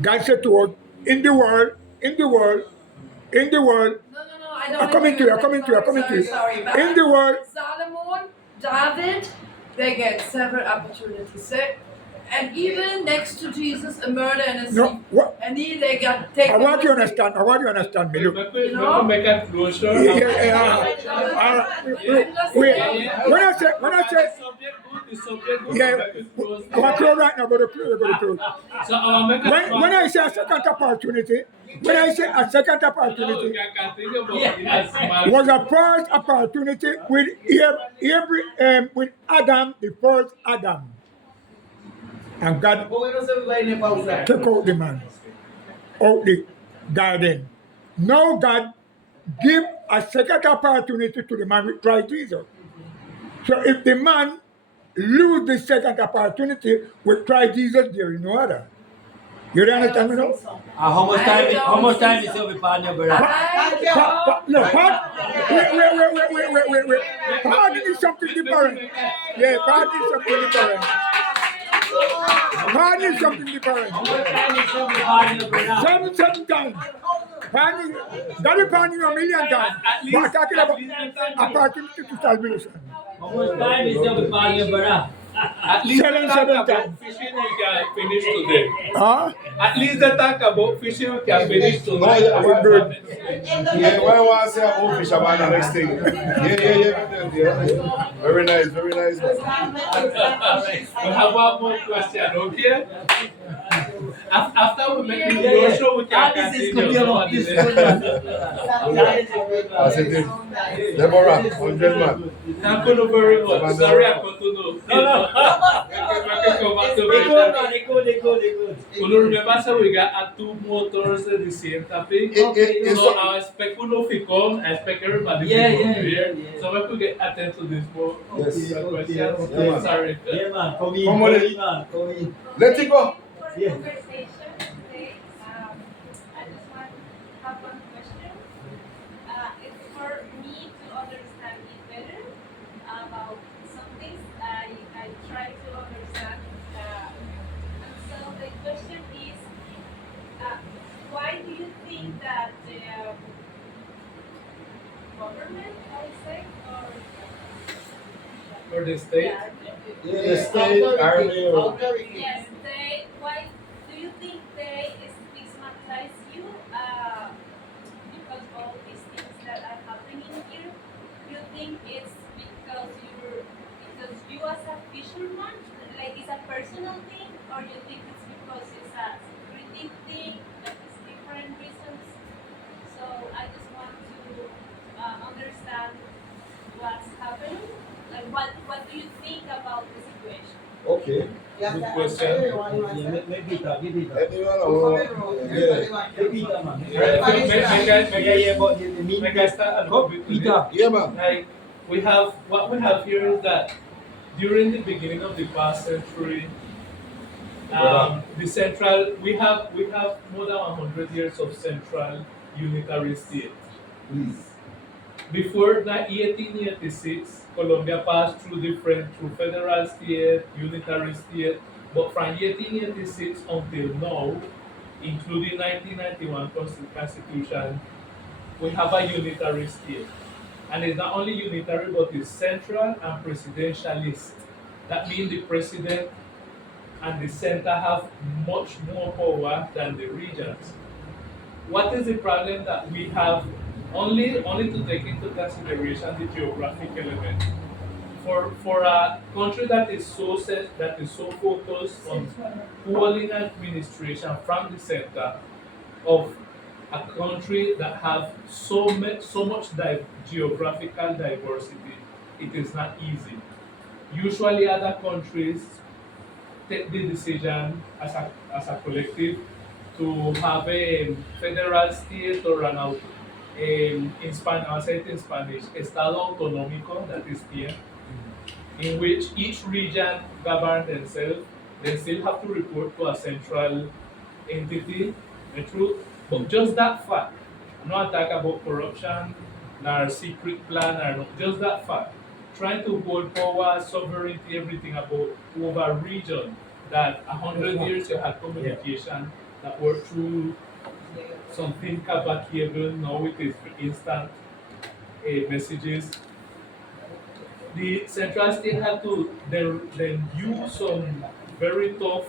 God said to us, in the world, No, I don't I'm coming to you. Sorry. In the world, Solomon, David, they get several opportunities. And even next to Jesus, a murder and a thief. no, what, And they got taken. I want you to understand me. Look, We can make a closure. wait. When I say, The subject good, yeah, make it close. I'm close right now, but close. So I will make a When I say a second opportunity, now we can continue about it as small. was a first opportunity with with Adam, the first Adam. And God took out the man, out the garden. Now God give a second opportunity to the man with Christ Jesus. So if the man lose the second opportunity with Christ Jesus, there is no other. You understand me now? How much time is your partner, brother? No, wait. Pardon is something different. Yeah, pardon is something different. Pardon is something different. Seven times. Pardon, God will pardon you a million times. But I'm talking about opportunity to salvation. How much time is your partner, brother? At least Seven the talk times. about fishing we can finish today. Huh? At least the talk about fishing we can finish tonight. Yeah, good. Yeah, what I want to say about Fishaman the next thing. Yeah. Very nice, man. We have one more question, okay? After we make the Yeah, yeah. brochure, we can Ah, this is continue. good, No, this this is good, man. This is good, man. That is a good, man. As it is. Sound nice. Deborah, This is 100 very man. good. This is Thank good. you very much. Seven Sorry, I dollars. got to know. No, no. We can come back to They it. good, man. They good, they good, they good. You remember, so we got two motors at the same topic. So I expect you to come. I expect everybody Yeah, to come yeah, here. yeah, yeah. So we could get attend to this more Yes. questions. okay. Yeah, sorry. Yeah, man. Come in, Come come on in, man. Come in. Let it go. For Yeah. conversation today, I just want to have one question. It's for me to understand it better about some things I try to understand. And so the question is, why do you think that the government, I would say, or For the state. Yeah, the state, army, or yes, why do you think they stigmatize you because all these things that are happening here? You think it's because you as a fisherman, like it's a personal thing, or you think it's because it's a security thing, like it's different reasons? So I just want to understand what's happening. Like what do you think about the situation? okay. Good question. Yeah, maybe that, give it that. Anyone or yeah. Maybe that, man. Yeah, Yeah, but the mean. Make I start a little bit with it. Peter. Yeah, man. Like what we have here is that during the beginning of the past century, the central we have more than 100 years of central unitary state. Please. Before that 1886, Colombia passed through federal state, unitary state, but from 1886 until now, including 1991 Constitution, we have a unitary state. And it's not only unitary, but it's central and presidentialist. That means the president and the center have much more power than the regions. What is the problem that we have? Only to take into consideration the geographic element. For a country that is so focused on pooling administration from the center of a country that have so much geographical diversity, it is not easy. Usually, other countries take the decision as a collective to have a federal state or in Spanish, I'll say it in Spanish, Estado Autonómico, that is PM, in which each region govern themselves. They still have to report to a central entity, the truth. But just that fact, not talk about corruption, nor secret plan, or not, just that fact. Trying to hold power, sovereignty, everything about over region that 100 years you had communication that worked through something cable, now it is instant messages. The central state had to then use some very tough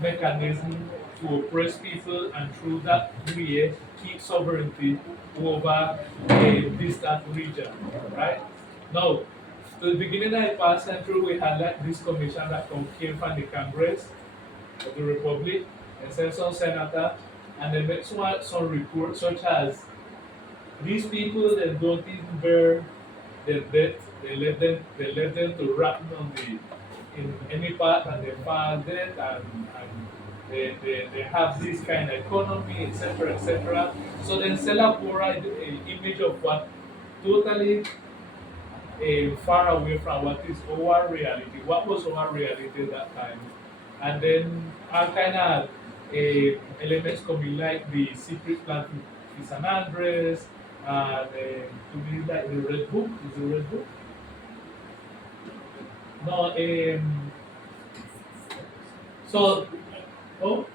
mechanism to oppress people and through that way keep sovereignty over a distant region, right? Now, to the beginning of the past century, we had like this commission that came from the Congress of the Republic and sent some senator, and they make some reports such as these people they don't even bear their debt, they let them to rot on in any part that they found debt and they have this kind of economy, etc., etc. So then sell a image of what totally far away from what is our reality. What was our reality at that time? And then our kind of elements coming like the secret plan to San Andres, and to me like the Red Book. Is the Red Book? No, so, oh,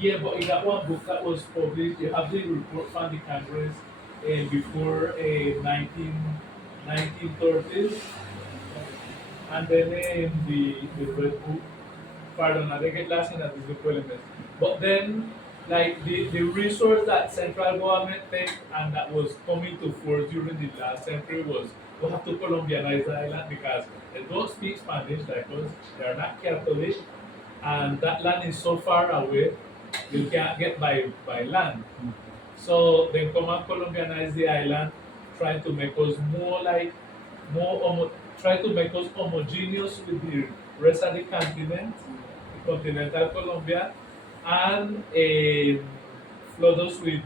yeah, but in that one book that was published, you have the report from the Congress before 1930s, and then the Red Book, pardon, I think it last in that is the element. But then, like the resource that central government take and that was coming to force during the last century was we have to Colombianize the island because they don't speak Spanish like us, they are not Catholic, and that land is so far away, you can't get by land. So they come and Colombianize the island, trying to make us more like try to make us homogeneous with the rest of the continent, the continental Colombia, and flood us with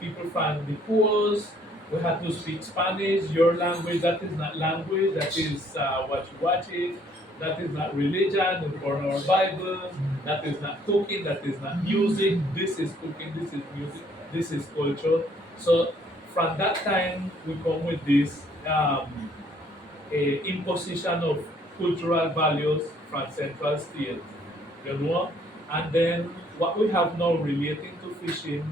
people from the pools. We had to speak Spanish, your language, that is not language, that is what you watch it, that is not religion or our Bible, that is not cooking, that is not music, this is cooking, this is music, this is culture. So from that time, we come with this imposition of cultural values from central state, you know, and then what we have now relating to fishing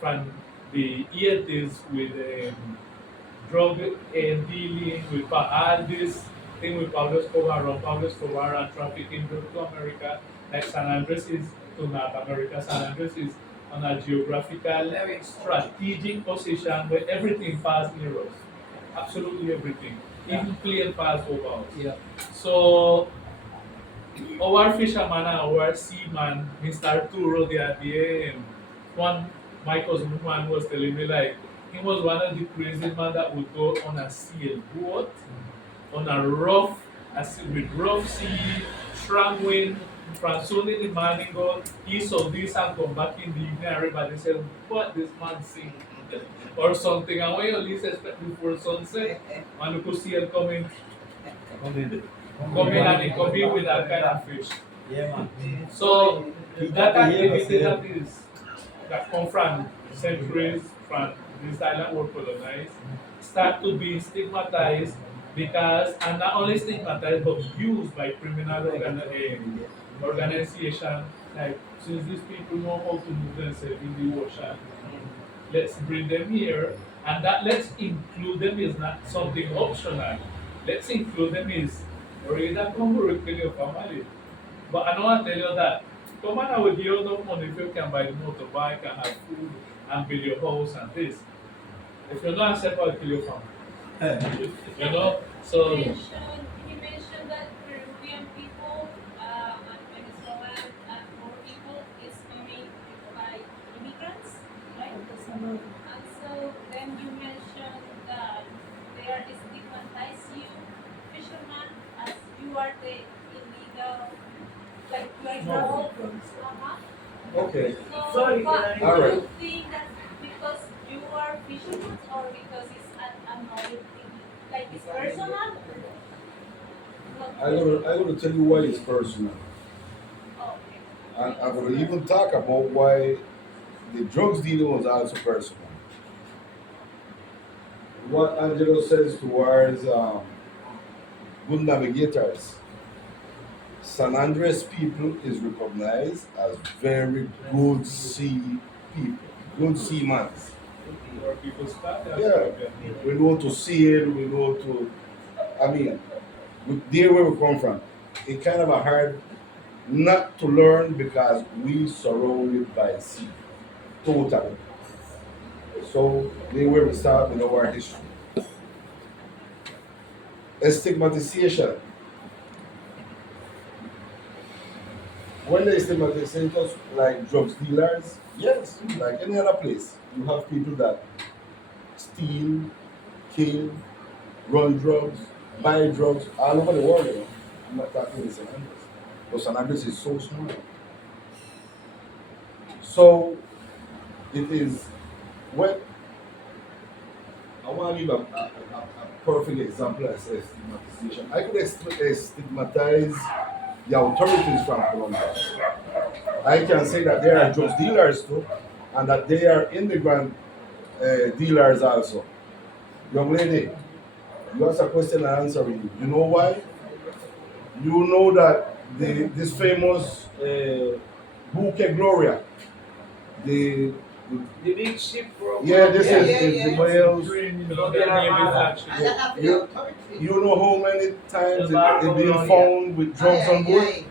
from the 80s with drug dealing, with all this thing with Pablo Escobar and trafficking drug to America, like San Andres is to North America, San Andres is on a geographical strategic position where everything passes near us, absolutely everything, even plane pass over us. Yeah. So our fisherman and our seaman, Mr. Arturo, the other day, one my cousin man was telling me like he was one of the crazy man that would go on a sailboat on a rough with rough sea, strong wind, from soon in the morning go east of this and come back in the evening. Everybody says, "What this man sing?" or something. And when you least expect before sunset, and you could see it coming, coming and it come in with that kind of fish. Yeah, man. So that activity that come from centuries from this island were colonized start to be stigmatized because and not only stigmatized but used by criminal organization like since these people know how to move themselves in the ocean, let's bring them here and that let's include them is not something optional. Let's include them is already that come work with your family. But I don't want to tell you that. Come on, I will give you enough money if you can buy the motorbike and have food and build your house and this. If you're not accept, I'll kill your family. You know? So, He mentioned that Peruvian people and Venezuelan and more people is made by immigrants, right? And so then you mentioned that they are stigmatize you, fisherman, as you are the illegal, like you are No. Okay. So, Sorry, but can I- do Alright. you think that because you are fisherman or because it's another thing? Like it's personal? I'm gonna tell you why it's personal. Okay. And I'm gonna even talk about why the drugs dealing was also personal. What Angelo says towards good navigators. San Andres people is recognized as very good sea people, good seamen. where people start, Yeah, we know to sail, we know to, I mean, there where we come from. It's kind of a hard not to learn because we surrounded by sea, totally. So they where we start with our history. Stigmatization. When they stigmatize us like drugs dealers, yes, like any other place, you have people that steal, kill, run drugs, buy drugs all over the world. You know, I'm not talking in San Andres, but San Andres is so small. So it is when I want to give a perfect example as a stigmatization. I could stigmatize the authorities from Colombia. I can say that they are drug dealers too, and that they are immigrant dealers also. Young lady, you asked a question and answering you. You know why? You know that this famous Buque Gloria, the, the The big ship from yeah, this Yeah, is, yeah, is yeah. the whales. Colombian Navy factory. And that have the You, authority. you know how many times The it been Barcelona. found with drugs on board?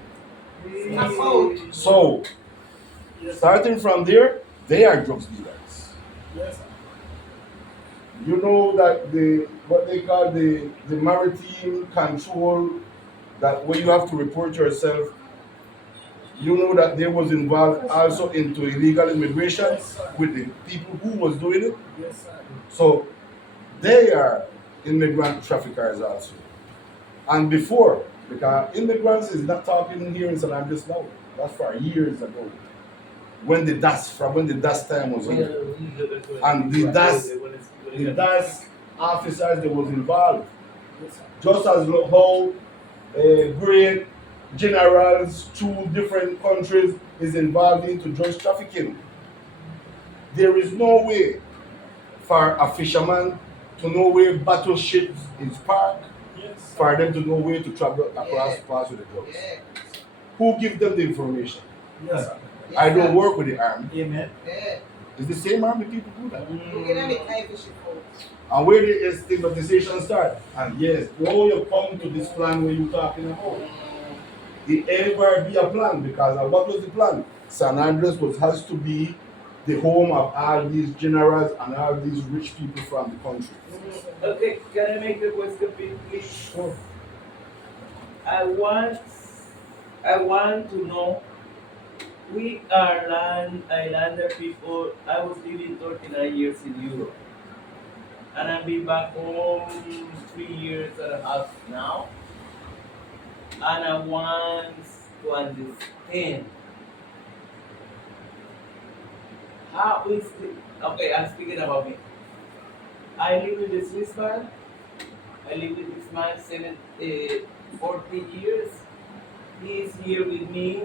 So, starting from there, they are drugs dealers. Yes, sir. You know that the what they call the maritime control that when you have to report yourself You know that they was involved also into illegal immigration with the people who was doing it. Yes, sir. So they are immigrant traffickers also. And before, because immigrants is not talking here in San Andreas now. That's for years ago. When the DAS time was here. And the DAS officers that was involved. Just as how great generals to different countries is involved into drug trafficking. There is no way for a fisherman to know where battleships is parked, Yes. for them to know where to travel across pass with the drugs. Yeah. Who gives them the information? Yes, sir. I don't work with the army. Amen. Yeah. It's the same army people do that. Look at them, the time fishing folks. And where the stigmatization start? And yes, how you come to this plan where you talking about? It ever be a plan because what was the plan? San Andres has to be the home of all these generals and all these rich people from the country. Okay, can I make the question please? Sure. I want I want to know, we are islander people. I was living 39 years in Europe. And I've been back home 3 years and a half now. And I want to understand how is the, okay, I'm speaking about me. I live with the Swiss man. I live with this man 40 years. He is here with me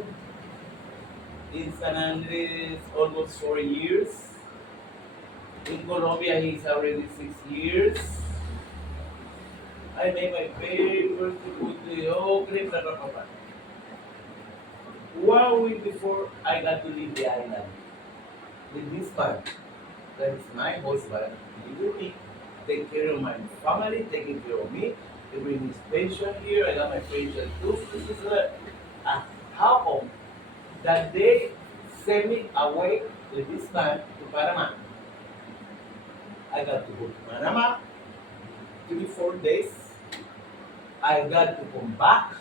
in San Andres almost 4 years. In Colombia, he's already 6 years. I made my papers to put the okay, blah, blah, blah, blah. 1 week before I got to leave the island, with this man, that is my husband, he with me, take care of my family, taking care of me. They bring his pension here, I got my pension too. This is how come that they send me away with this man to Panama. I got to go to Panama 3-4 days. I got to come back.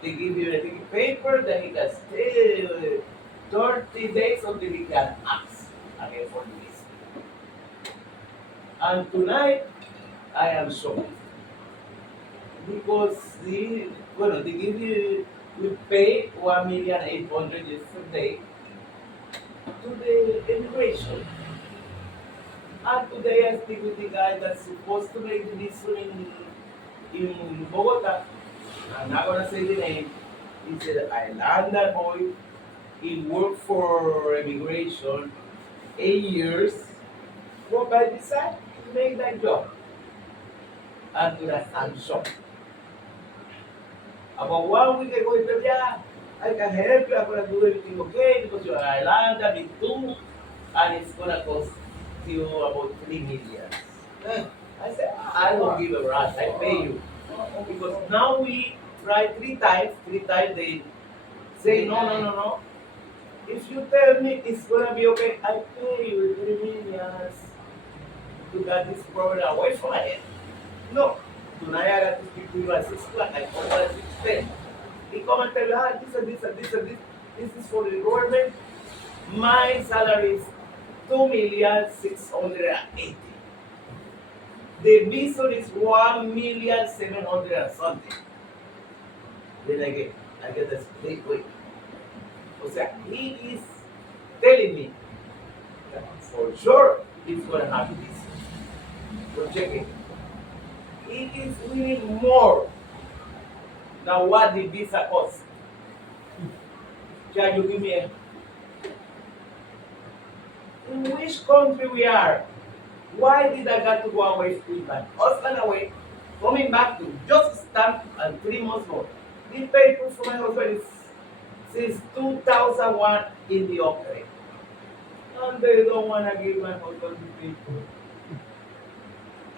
They give you a little paper that he can stay 30 days until he can ask again for this. And tonight I am shocked because they give you, we pay 1,800,000 yesterday to the immigration. And today I speak with the guy that's supposed to make the decision in Bogota. I'm not gonna say the name. He said Islander boy. He worked for immigration 8 years. But by decide to make that job. And to that I'm shocked. About 1 week ago, he said, yeah, I can help you, I'm gonna do everything okay because you're an Islander, me too, and it's gonna cost you about 3 million. I said, I won't give a rush, I pay you. Because now we try 3 times they say no. If you tell me it's gonna be okay, I pay you 3 million to get this problem away from my head. No. Tonight I got to speak to you at 6 o'clock, I come at 6:10. He come and tell you, this and this and this and this. This is for the government. My salary is 2,680,000. The visa is 1,700,000 and something. Then I get a split weight. So he is telling me that for sure he's gonna have this. So check it. It is winning more than what the visa costs. Can you give me a... In which country we are? Why did I got to go away with my husband away, coming back to just stamp and 3 months more? The paper for my husband is since 2001 in the operate. And they don't want to give my husband the paper.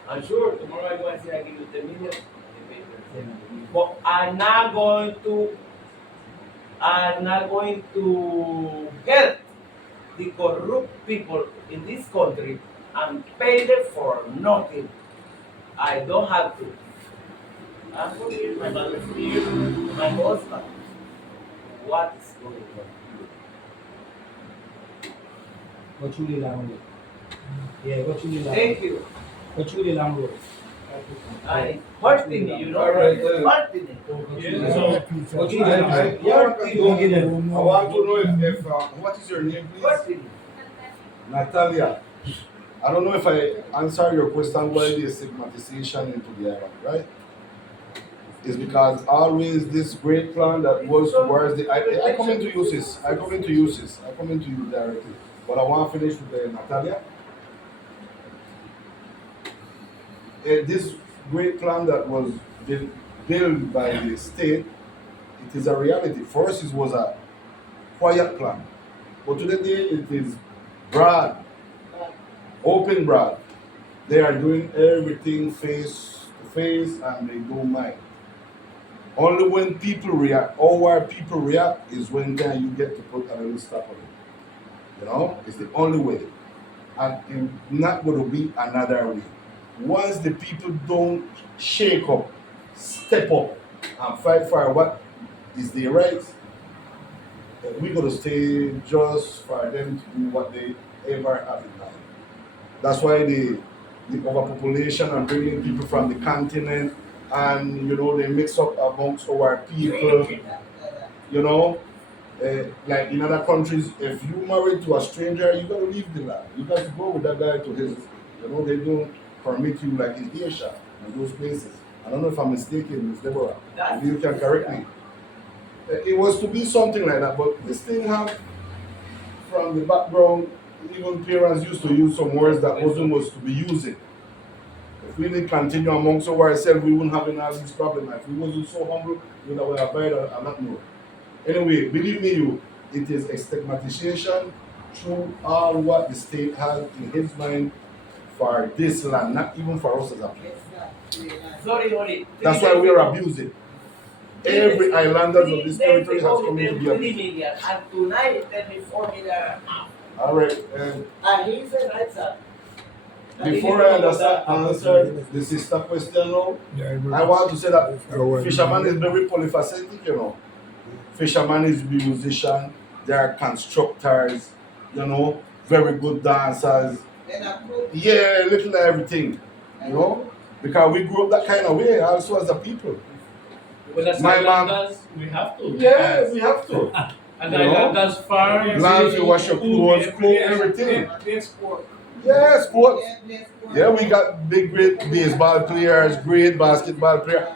I'm sure tomorrow I go and say I give you 10 million. The paper is 10 million. But I'm not going to help the corrupt people in this country and pay them for nothing. I don't have to. I'm forgive my mother, my husband. what is going on Go through the long road. Yeah, go through the here. long Thank road. you. Go through the long road. I hurting me, you know. Alright, Hurting me. Yeah, so Go through the long road. Don't get it. I want to know if what is your name, please? Hurting me. Natalia. I don't know if I answer your question why the stigmatization into the island, right? It's because always this great plan that was towards the. I come into uses. I come into uses. I come into you directly. But I want to finish with Natalia. This great plan that was built by the state, it is a reality. First, it was a quiet plan. But today it is broad, open broad. They are doing everything face to face and they don't mind. Only when people react, or where people react, is when then you get to put a little stop on it. You know, it's the only way. And it's not going to be another way. Once the people don't shake up, step up, and fight for what is their rights, we're going to stay just for them to do what they ever have in mind. That's why the overpopulation and bringing people from the continent and they mix up amongst our people, you know. Like in other countries, if you marry to a stranger, you gotta leave the land. You got to go with that guy to his, they don't permit you like in Asia and those places. I don't know if I'm mistaken, Miss Deborah. Maybe you can correct me. It was to be something like that, but this thing have from the background, even parents used to use some words that wasn't was to be using. If we didn't continue amongst ourselves, we wouldn't have any of this problem. If we wasn't so humble, we would have avoided a lot more. Anyway, believe me, it is a stigmatization through all what the state has in his mind for this land, not even for us as a people. Sorry. That's why we are abusing. Every islanders of this territory has come into the abuse. Million, and tonight it tell me 4 million. All right. And he said, right, sir. Before I answer the sister question now, I want to say that Fishaman is very polyphacetic, Fisherman is musician, they are constructors, very good dancers. Yeah, little everything, because we grew up that kind of way also as a people. well, as My mom- islanders, we have to. Yeah, we have to. And islanders farm. Lands, you wash your clothes, everything. Yeah, sports. Yeah, we got big, great baseball players, great basketball players.